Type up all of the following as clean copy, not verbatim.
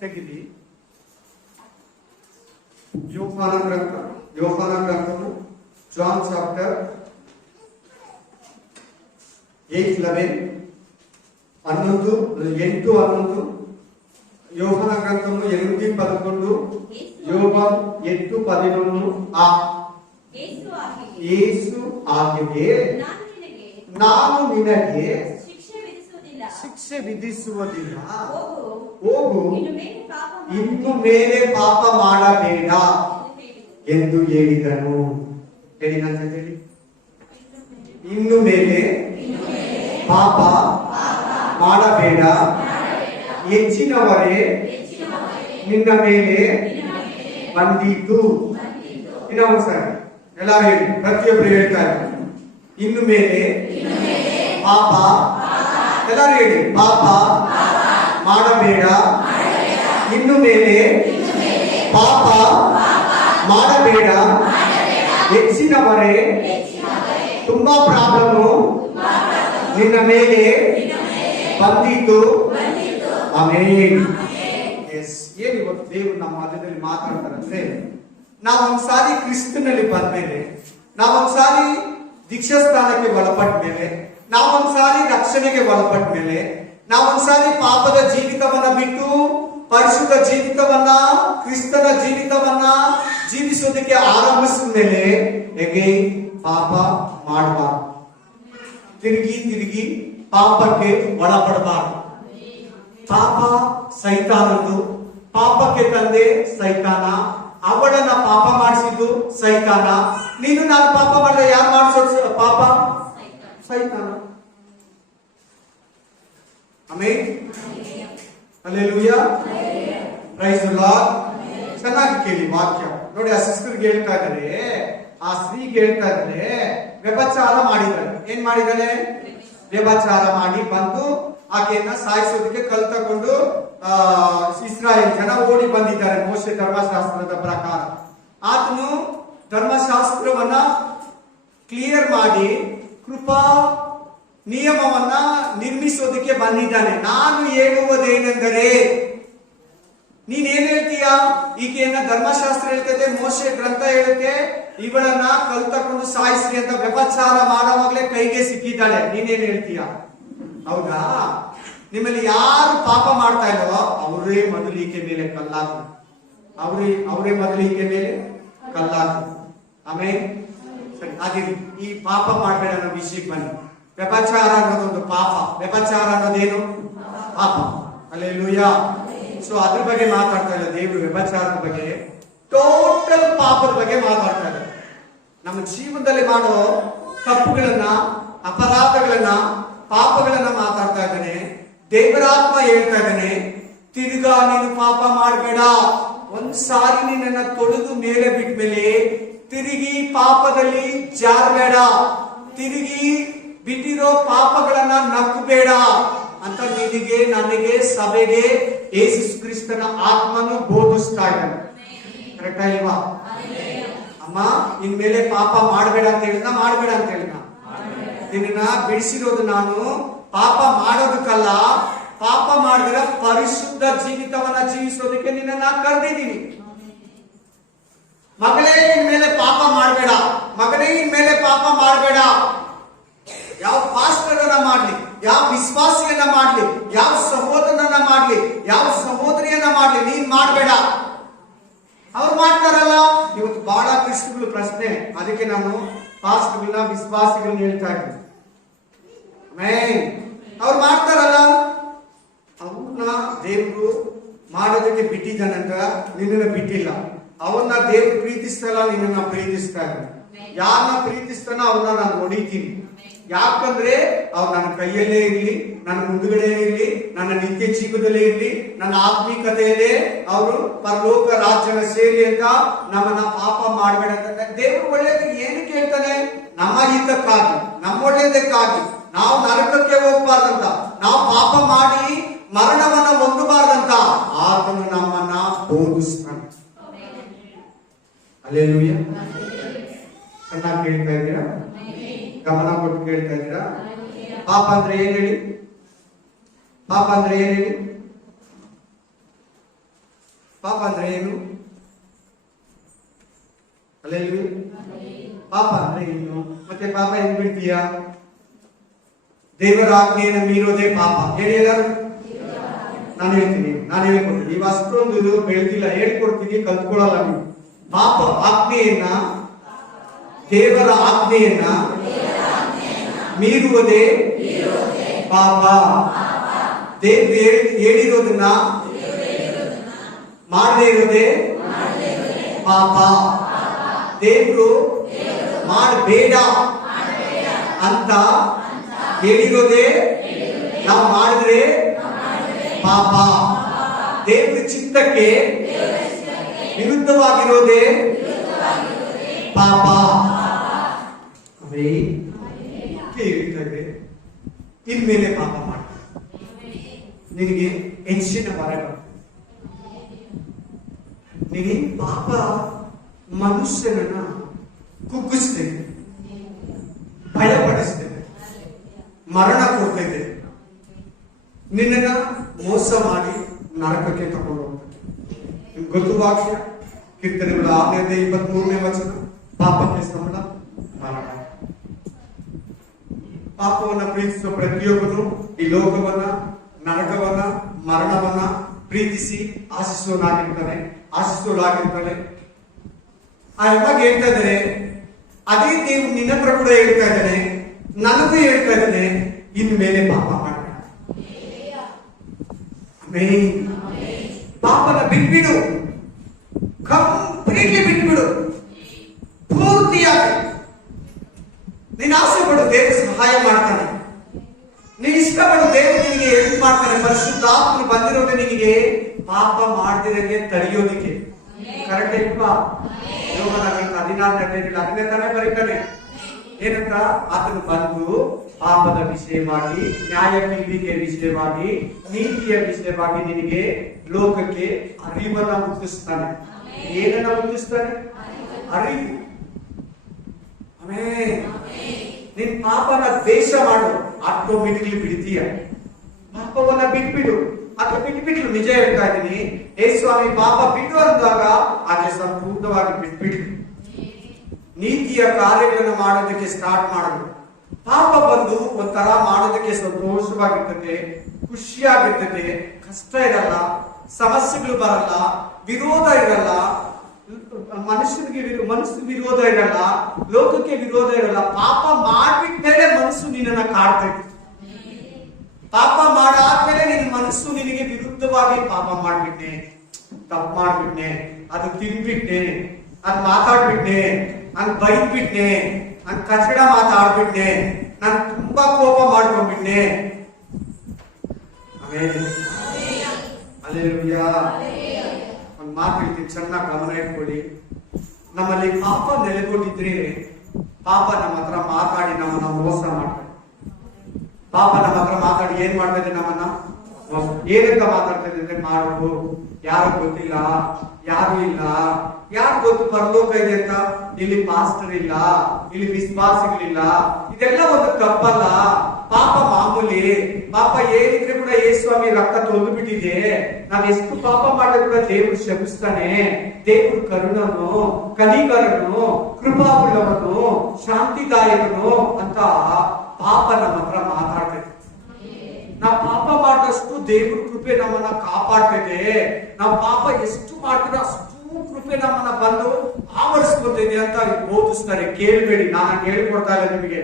ತೆಗಿಲಿ. ಯೋಹಾನ ಗ್ರಂಥವು John chapter 8:11 8:11 ಯೋಹಾನ ಗ್ರಂಥము 8:11 ಯೋಹಾನ 8:11 ಯೇಸು ಆಕೆಗೆ ನಾನು ನಿನಗೆ ಶಿಕ್ಷೆ ವಿಧಿಸುವುದಿಲ್ಲ, ಹೋಗು, ಇನ್ನು ಮೇಲೆ ಪಾಪ ಮಾಡಬೇಡ ಎಂದು ಹೇಳಿದನು. ಹೇಳಿ ಇನ್ನು ಮೇಲೆ ಪಾಪ ಮಾಡಬೇಡ, ಹೆಚ್ಚಿನವರೇ ನಿನ್ನ ಮೇಲೆ ಬಂದಿತು. ಇನ್ನೊಂದು ಸರಿ ಎಲ್ಲ ಹೇಳಿ, ಪ್ರತಿಯೊಬ್ಬರು ಹೇಳ್ತಾರೆ. ಇನ್ನು ಮೇಲೆ ಪಾಪ, ಎಲ್ಲರೂ ಹೇಳಿ, ಪಾಪ ಮಾಡಬೇಡ, ಇನ್ನು ಮೇಲೆ ಪಾಪ ಮಾಡಬೇಡ, ಹೆಚ್ಚಿನವರೇ ತುಂಬಾ ಪ್ರಾಬ್ಲಮ್ ನಿನ್ನ ಮೇಲೆ ಬಂದಿತು. ಆಮೆನ್. ಎಸ್, ಏನು ಇವತ್ತು ದೇವರು ನಮ್ಮ ಮಧ್ಯದಲ್ಲಿ ಮಾತಾಡ್ತಾರಂದ್ರೆ, ನಾವೊಂದ್ಸಾರಿ ಕ್ರಿಸ್ತನಲ್ಲಿ ಬಂದ್ಮೇಲೆ, ನಾವೊಂದ್ಸಾರಿ ದೀಕ್ಷಾಸ್ಥಾನಕ್ಕೆ ಒಳಪಟ್ಟ ಮೇಲೆ, ನಾವೊಂದ್ಸಾರಿ ರಕ್ಷಣೆಗೆ ಒಳಪಟ್ಟ ಮೇಲೆ, ನಾವೊಂದ್ಸಾರಿ ಪಾಪದ ಜೀವಿತವನ್ನ ಬಿಟ್ಟು ಪರಿಶುದ್ಧ ಜೀವಿತವನ್ನ, ಕ್ರಿಸ್ತನ ಜೀವಿತವನ್ನ ಜೀವಿಸೋದಕ್ಕೆ ಆರಂಭಿಸಿದ ಮೇಲೆ ಹೇಗೆ ಪಾಪ ಮಾಡಬಾರ್ದು, ತಿರುಗಿ ಪಾಪಕ್ಕೆ ಒಳಪಡಬಾರ್ದು. ಪಾಪ ಸೈತಾನದ್ದು, ಪಾಪಕ್ಕೆ ತಂದೆ ಸೈತಾನ, ಅವಳನ್ನ ಪಾಪ ಮಾಡಿಸಿದ್ದು ಸೈತಾನ. ನೀನು ನಾನು ಪಾಪ ಮಾಡಿದ್ರೆ ಯಾರು ಮಾಡಿಸೋದು ಪಾಪ? ಸೈತಾನ. Amen. Hallelujah, praise the Lord. ಚೆನ್ನಾಗಿ ಕೇಳಿ ವಾಕ್ಯ ನೋಡಿ. ಆ ಸಿಸ್ಟರ್ಗೆ ಹೇಳ್ತಾ ಇದ್ದಾರೆ, ಆ ಸ್ತ್ರೀಗೆ ಹೇಳ್ತಾ ಇದ್ದಾರೆ, ವ್ಯಭಿಚಾರ ಮಾಡಿದ್ದಾರೆ. ಏನ್ ಮಾಡಿದ್ದಾಳೆ? ವ್ಯಭಿಚಾರ ಮಾಡಿ ಬಂದು ಆಕೆಯನ್ನ ಸಾಯಿಸೋದಕ್ಕೆ ಕಲ್ ತಗೊಂಡು ಇಸ್ರಾಯೇಲ್ ಜನ ಓಡಿ ಬಂದಿದ್ದಾರೆ. ಮೋಶೆ ಧರ್ಮಶಾಸ್ತ್ರದ ಪ್ರಕಾರ ಆತನು ಧರ್ಮಶಾಸ್ತ್ರವನ್ನ ಕ್ಲಿಯರ್ ಮಾಡಿ ಕೃಪಾ ನಿಯಮವನ್ನ ನಿರ್ಮಿಸೋದಕ್ಕೆ ಬಂದಿದ್ದಾನೆ. ನಾನು ಹೇಳುವುದೇನೆಂದರೆ, ನೀನೇನ್ ಹೇಳ್ತೀಯ? ಈಕೆಯನ್ನ ಧರ್ಮಶಾಸ್ತ್ರ ಹೇಳ್ತದೆ, ಮೋಶೆ ಗ್ರಂಥ ಹೇಳುತ್ತೆ, ಇವಳನ್ನ ಕಲ್ ತಕೊಂಡು ಸಾಯಿಸ್ರಿ ಅಂತ ವ್ಯಭಿಚಾರ ಮಾಡುವಾಗಲೇ ಕೈಗೆ ಸಿಕ್ಕಿದ್ದಾಳೆ. ನೀನೇನ್ ಹೇಳ್ತೀಯ? ಹೌದಾ? ನಿಮ್ಮಲ್ಲಿ ಯಾರು ಪಾಪ ಮಾಡ್ತಾ ಇಲ್ವೋ ಅವರೇ ಮೊದಲು ಈಕೆ ಮೇಲೆ ಕಲ್ಲಾಕು, ಅವರೇ ಮೊದಲು ಈಕೆ ಮೇಲೆ ಕಲ್ಲಾಕು. ಆಮೇಲೆ ಸರಿ, ಹಾಗೆ ಈ ಪಾಪ ಮಾಡಬೇಡ ಅನ್ನೋ ವಿಷಯಕ್ಕೆ ಬನ್ನಿ. ವ್ಯಭಿಚಾರ ಅನ್ನೋದೊಂದು ಪಾಪ. ವ್ಯಭಿಚಾರ ಅನ್ನೋದೇನು? ಪಾಪ. ಹಲ್ಲೆಲೂಯಾ. ಸೊ ಅದ್ರ ಬಗ್ಗೆ ಮಾತಾಡ್ತಾ ಇಲ್ಲ ದೇವರು. ವ್ಯಭಿಚಾರದ ಬಗ್ಗೆ, ಟೋಟಲ್ ಪಾಪದ ಬಗ್ಗೆ ಮಾತಾಡ್ತಾ ಇದ್ದಾರೆ. ನಮ್ಮ ಜೀವನದಲ್ಲಿ ಮಾಡೋ ತಪ್ಪುಗಳನ್ನ, ಅಪರಾಧಗಳನ್ನ, ಪಾಪಗಳನ್ನ ಮಾತಾಡ್ತಾ ಇದ್ದಾನೆ. ದೇವರಾತ್ಮ ಹೇಳ್ತಾ ಇದ್ದಾನೆ, ತಿರ್ಗಾ ನೀನು ಪಾಪ ಮಾಡಬೇಡ. ಒಂದ್ಸಾರಿ ನಿನ್ನ ತೊಳೆದು ಮೇಲೆ ಬಿಟ್ಮೇಲೆ ತಿರುಗಿ ಪಾಪದಲ್ಲಿ ಜಾರಬೇಡ, ತಿರುಗಿ ಬಿಟ್ಟಿರೋ ಪಾಪಗಳನ್ನ ನಕ್ಕಬೇಡ ಅಂತ ನಿನಗೆ, ನನಗೆ, ಸಭೆಗೆ ಯೇಸು ಕ್ರಿಸ್ತನ ಆತ್ಮನು ಬೋಧಿಸ್ತಾ ಇದ್ದಾನೆ. ಕರೆಕ್ಟಾ ಇಲ್ವಾ? ಅಮ್ಮ, ಇನ್ಮೇಲೆ ಪಾಪ ಮಾಡಬೇಡ ಅಂತ ಹೇಳಿದ, ಮಾಡಬೇಡ ಅಂತ ಹೇಳಿದ. ನಿನ್ನ ಬಿಡಿಸಿರೋದು ನಾನು ಪಾಪ ಮಾಡೋದಕ್ಕಲ್ಲ, ಪಾಪ ಮಾಡಿದ್ರೆ ಪರಿಶುದ್ಧ ಜೀವಿತವನ್ನ ಜೀವಿಸೋದಕ್ಕೆ ನಿನ್ನ ಕರೆದಿದ್ದೀನಿ. ಮಗಳೇ, ಇನ್ಮೇಲೆ ಪಾಪ ಮಾಡಬೇಡ. ಮಗನೇ, ಇನ್ಮೇಲೆ ಪಾಪ ಮಾಡಬೇಡ. ಯಾವ ಪಾಸ್ಟರನ್ನ ಮಾಡ್ಲಿ, ಯಾವ ವಿಶ್ವಾಸಿಯನ್ನ ಮಾಡ್ಲಿ, ಯಾವ ಸಹೋದರನನ್ನ ಮಾಡ್ಲಿ, ಯಾವ ಸಹೋದರಿಯನ್ನ ಮಾಡ್ಲಿ, ನೀನ್ ಮಾಡಬೇಡ. ಅವ್ರು ಮಾಡ್ತಾರಲ್ಲ. ಇವತ್ತು ಬಹಳ ಕ್ರಿಸ್ತಗಳು ಪ್ರಶ್ನೆ, ಅದಕ್ಕೆ ನಾನು ಪಾಸ್ಟರ್ಗಳನ್ನ, ವಿಶ್ವಾಸಿಗಳನ್ನ ಹೇಳ್ತಾ ಇದ್ದೀನಿ. ಅವ್ರು ಮಾಡ್ತಾರಲ್ಲ, ಅವ್ರನ್ನ ದೇವ್ರು ಮಾಡೋದಕ್ಕೆ ಬಿಟ್ಟಿದ್ದಾನಂತ ನಿನ್ನನ್ನ ಬಿಟ್ಟಿಲ್ಲ. ಅವನ್ನ ದೇವ್ರು ಪ್ರೀತಿಸ್ತಲ್ಲ, ನಿನ್ನ ಪ್ರೀತಿಸ್ತಾ ಇದ್ದಾನೆ. ಯಾರನ್ನ ಪ್ರೀತಿಸ್ತಾನೋ ಅವ್ರನ್ನ ನಾನು ಹೊಡಿತೀನಿ. ಯಾಕಂದ್ರೆ ಅವ್ರು ನನ್ನ ಕೈಯಲ್ಲೇ ಇರ್ಲಿ, ನನ್ನ ಮುಂದುಗಡೆ ಇರ್ಲಿ, ನನ್ನ ನಿತ್ಯ ಜೀವನದಲ್ಲೇ ಇರ್ಲಿ, ನನ್ನ ಆತ್ಮೀಕತೆಯಲ್ಲೇ ಅವರು ಪರಲೋಕ ರಾಜ್ಯನ ಸೇರಿ ಅಂತ ನಮ್ಮನ್ನ ಪಾಪ ಮಾಡಬೇಡ ಅಂತ ದೇವರು ಒಳ್ಳೇದು ಏನಕ್ಕೆ ಹೇಳ್ತಾನೆ? ನಮ್ಮ ಹಿತಕ್ಕಾಗಿ, ನಮ್ಮ ಒಳ್ಳೇದಕ್ಕಾಗಿ. ನಾವು ನರಕಕ್ಕೆ ಹೋಗ್ಬಾರ್ದಂತ, ನಾವು ಪಾಪ ಮಾಡಿ ಮರಣವನ್ನ ಹೊಂದಬಾರ್ದಂತ ಆತನು ನಮ್ಮನ್ನ ಬೋಧಿಸ್ತಾನೆ. ಹಲ್ಲೆಲೂಯಾ. ಚೆನ್ನಾಗಿ ಕೇಳ್ತಾ ಇದ್ದೀರಾ? ಗಮನ ಕೊಟ್ಟು ಕೇಳ್ತಾ ಇದ್ದೀರಾ? ಪಾಪ ಅಂದ್ರೆ ಏನ್ ಹೇಳಿ? ಪಾಪ ಅಂದ್ರೆ ಏನ್ ಹೇಳಿ? ಪಾಪ ಅಂದ್ರೆ ಏನು? ಅಲ್ಲೆಲ್ಲಿ ಪಾಪ ಅಂದ್ರೆ ಏನು? ಮತ್ತೆ ಪಾಪ ಹೆಂಗ್ ಬಿಡ್ತೀಯಾ? ದೇವರ ಆಜ್ಞೆಯನ್ನು ಮೀರೋದೇ ಪಾಪ. ಹೇಳಿ ಎಲ್ಲರೂ. ನಾನು ಹೇಳ್ಕೊಡ್ತೀನಿ. ನೀವು ಅಷ್ಟೊಂದು ಬೆಳೆದಿಲ್ಲ, ಹೇಳ್ಕೊಡ್ತೀನಿ, ಕಲ್ತ್ಕೊಳ್ಳಲ್ಲ ನೀವು. ಪಾಪ ಆಜ್ಞೆಯನ್ನ, ದೇವರ ಆಜ್ಞೆಯನ್ನ ಮೀರುವುದೇ ಪಾಪ. ದೇವ್ರು ಹೇಳಿರೋದನ್ನ ಮಾಡದೇ ಇರೋದೇ ಪಾಪ. ದೇವ್ರು ಮಾಡಬೇಡ ಅಂತ ಹೇಳಿರೋದೇ ನಾವು ಮಾಡಿದ್ರೆ ಪಾಪ. ದೇವ್ರ ಚಿತ್ತಕ್ಕೆ ವಿರುದ್ಧವಾಗಿರೋದೇ ಪಾಪ. ಹೇಳ್ತಾರೆ ಇನ್ಮೇಲೆ ಪಾಪ ಮಾಡ್ತಾರೆ, ನಿನಗೆ ಹೆಚ್ಚಿನ ವರ ಬರ್ತದೆ. ನಿನಗೆ ಪಾಪ ಮನುಷ್ಯನನ್ನ ಕುಗ್ಗಿಸ್ತೇನೆ, ಭಯಪಡಿಸ್ತೇನೆ, ಮರಣ ಕೊಡ್ತೈತೆ, ನಿನ್ನನ್ನ ಮೋಸ ಮಾಡಿ ನರಕಕ್ಕೆ ತಗೊಂಡು ಹೋಗ್ತದೆ. ನಿಮ್ಗೆ ಗೊತ್ತು ವಾಕ್ಯ, ಕೀರ್ತನೆಗಳು 6:23 ವಚನ, ಪಾಪಕ್ಕೆ ಸಂಬಳ ಮರಣ. ಪಾಪವನ್ನ ಪ್ರೀತಿಸುವ ಪ್ರತಿಯೊಬ್ಬನು ಈ ಲೋಕವನ್ನ, ನರಕವನ್ನ, ಮರಣವನ್ನ ಪ್ರೀತಿಸಿ ಆಶಿಸುವನಾಗಿರ್ತಾನೆ. ಆ ಯಾವಾಗ ಹೇಳ್ತಾ ಇದ್ದಾನೆ, ಅದೇ ದೇವ್ರು ನಿನ್ನ ಹತ್ರ ಕೂಡ ಹೇಳ್ತಾ ಇದ್ದಾನೆ, ನನಗೂ ಹೇಳ್ತಾ ಇದ್ದಾನೆ, ಇನ್ಮೇಲೆ ಪಾಪ ಮಾಡಬೇಡ. ಪಾಪನ ಬಿಟ್ಬಿಡು, ಕಂಪ್ಲೀಟ್ಲಿ ಬಿಟ್ಬಿಡು, ಪೂರ್ತಿಯಾಗಿ. ನೀನು ಆಸೆ ಪಡು, ದೇವರು ಸಹಾಯ ಮಾಡ್ತಾನೆ. ನೀನು ಇಷ್ಟಪಡು, ದೇವರು ನಿನಗೆ ಹೆಲ್ಪ್ ಮಾಡ್ತಾನೆ. ಪರಿಶುದ್ಧಾತ್ಮನು ಬಂದಿರೋದು ನಿನಗೆ ಪಾಪ ಮಾಡದಿರಂಗೆ ತಡೆಯೋದಿಕ್ಕೆ. ಕರೆಕ್ಟ್ ಇಲ್ವಾ? ಯೋಗನ 14 ಅದನ್ನೇ ತಾನೇ ಬರೀತಾನೆ. ಏನಂತ? ಆತನು ಬಂದು ಪಾಪದ ವಿಷಯವಾಗಿ, ನ್ಯಾಯ ತೀರ್ಪಿಗೆ ವಿಷಯವಾಗಿ, ನೀತಿಯ ವಿಷಯವಾಗಿ ನಿನಗೆ ಲೋಕಕ್ಕೆ ಅರಿವನ್ನ ಮುಟ್ಟಿಸ್ತಾನೆ. ಏನನ್ನ ಮುಟ್ಟಿಸ್ತಾನೆ? ಅರಿವು. ನಿನ್ ಪಾಪನ ದ್ವೇಷ ಮಾಡು, ಆಟೋಮೆಟಿಕ್ಲಿ ಬಿಡ್ತೀಯ. ಪಾಪವನ್ನ ಬಿಟ್ಬಿಡು. ಅದು ಬಿಟ್ಬಿಟ್ಲು. ನಿಜ ಹೇಳ್ತಾ ಇದ್ದೀನಿ, ಏ ಸ್ವಾಮಿ ಪಾಪ ಬಿಟ್ಟು ಅಂದಾಗ ಆಕೆ ಸಂಪೂರ್ಣವಾಗಿ ಬಿಟ್ಬಿಟ್ಲು. ನೀತಿಯ ಕಾರ್ಯಗಳನ್ನು ಮಾಡೋದಕ್ಕೆ ಸ್ಟಾರ್ಟ್ ಮಾಡಿದ್ರು. ಪಾಪ ಬಂದು ಒಂಥರ ಮಾಡೋದಕ್ಕೆ ಸಂತೋಷವಾಗಿರ್ತದೆ, ಖುಷಿಯಾಗಿರ್ತದೆ, ಕಷ್ಟ ಇರಲ್ಲ, ಸಮಸ್ಯೆಗಳು ಬರಲ್ಲ, ವಿರೋಧ ಇರಲ್ಲ, ಮನಸ್ಸು ವಿರೋಧ ಇರಲ್ಲ, ಲೋಕಕ್ಕೆ ವಿರೋಧ ಇರಲ್ಲ. ಪಾಪ ಮಾಡ್ಬಿಟ್ಮೇಲೆ ಮನಸ್ಸು ನಿನ್ನನ್ನ ಕಾಡ್ತೈತೆ. ಪಾಪ ಮಾಡಾದ್ಮೇಲೆ ನಿನ್ನ ಮನಸ್ಸು ನಿನಗೆ ವಿರುದ್ಧವಾಗಿ ಪಾಪ ಮಾಡ್ಬಿಟ್ಟೆ, ತಪ್ಪು ಮಾಡ್ಬಿಟ್ನೆ, ಅದು ತಿನ್ಬಿಟ್ನೆ, ಅದ್ ಮಾತಾಡ್ಬಿಟ್ನೆ, ನಾನು ಬೈದ್ಬಿಟ್ನೆ, ನಾನು ಕಚಡ ಮಾತಾಡ್ಬಿಟ್ನೆ, ನಾನು ತುಂಬಾ ಕೋಪ ಮಾಡ್ಕೊಂಡ್ಬಿಟ್ನೆ. ಒಂದು ಮಾತು ಹೇಳ್ತೀನಿ, ಚೆನ್ನಾಗಿ ಗಮನ ಇಟ್ಕೊಳ್ಳಿ. ನಮ್ಮಲ್ಲಿ ಪಾಪ ನೆಲೆಗೊಂಡಿದ್ರೆ ಪಾಪ ನಮ್ಮ ಹತ್ರ ಮಾತಾಡಿ ನಮ್ಮನ್ನ ಮೋಸ ಮಾಡ್ತಾರೆ. ಪಾಪ ನಮ್ಮ ಹತ್ರ ಮಾತಾಡಿ ಏನ್ ಮಾಡ್ತಾ ಇದೆ? ನಮ್ಮನ್ನ ಏನಂತ ಮಾತಾಡ್ತಾ ಇದೆ? ಮಾಡೋದು ಯಾರು ಗೊತ್ತಿಲ್ಲ, ಯಾರು ಇಲ್ಲ, ಯಾರು ಗೊತ್ತು ಪರಲೋಕ ಇದೆ ಅಂತ. ಇಲ್ಲಿ ಪಾಸ್ಟರ್ ಇಲ್ಲ, ಇಲ್ಲಿ ವಿಶ್ವಾಸಿಗಳಿಲ್ಲ. ಇದೆಲ್ಲ ಒಂದು ತಪ್ಪಲ್ಲ. ಪಾಪ ಮಾಮೂಲಿ. ಪಾಪ ಏನಿದ್ರೆ ಕೂಡ ಏ ಸ್ವಾಮಿ ರಕ್ತ ತೊಳೆದು ಬಿಟ್ಟಿದೆ. ನಾವ್ ಎಷ್ಟು ಪಾಪ ಮಾಡಿದ್ರೆ ಕೂಡ ದೇವ್ರು ಕ್ಷಮಿಸ್ತಾನೆ. ದೇವ್ರು ಕರುಣನು, ಕನಿಕರನು, ಕೃಪಾವುಳ್ಳವನು, ಶಾಂತಿದಾಯಕನು ಅಂತ ಪಾಪ ನಮ್ಮ ಹತ್ರ ಮಾತಾಡ್ತೈತೆ. ನಾವು ಪಾಪ ಮಾಡಿದಷ್ಟು ದೇವ್ರ ಕೃಪೆ ನಮ್ಮನ್ನ ಕಾಪಾಡ್ತೈತೆ. ನಾವು ಪಾಪ ಎಷ್ಟು ಮಾಡ್ತೀರೋ ಅಷ್ಟು ಕೃಪೆ ನಮ್ಮನ್ನ ಬಂದು ಆವರಿಸ್ಕೊತಿದೆ ಅಂತ ಬೋಧಿಸ್ತಾರೆ. ಕೇಳಬೇಡಿ, ನಾನು ಹೇಳ್ಕೊಡ್ತಾ ಇಲ್ಲ ನಿಮಗೆ.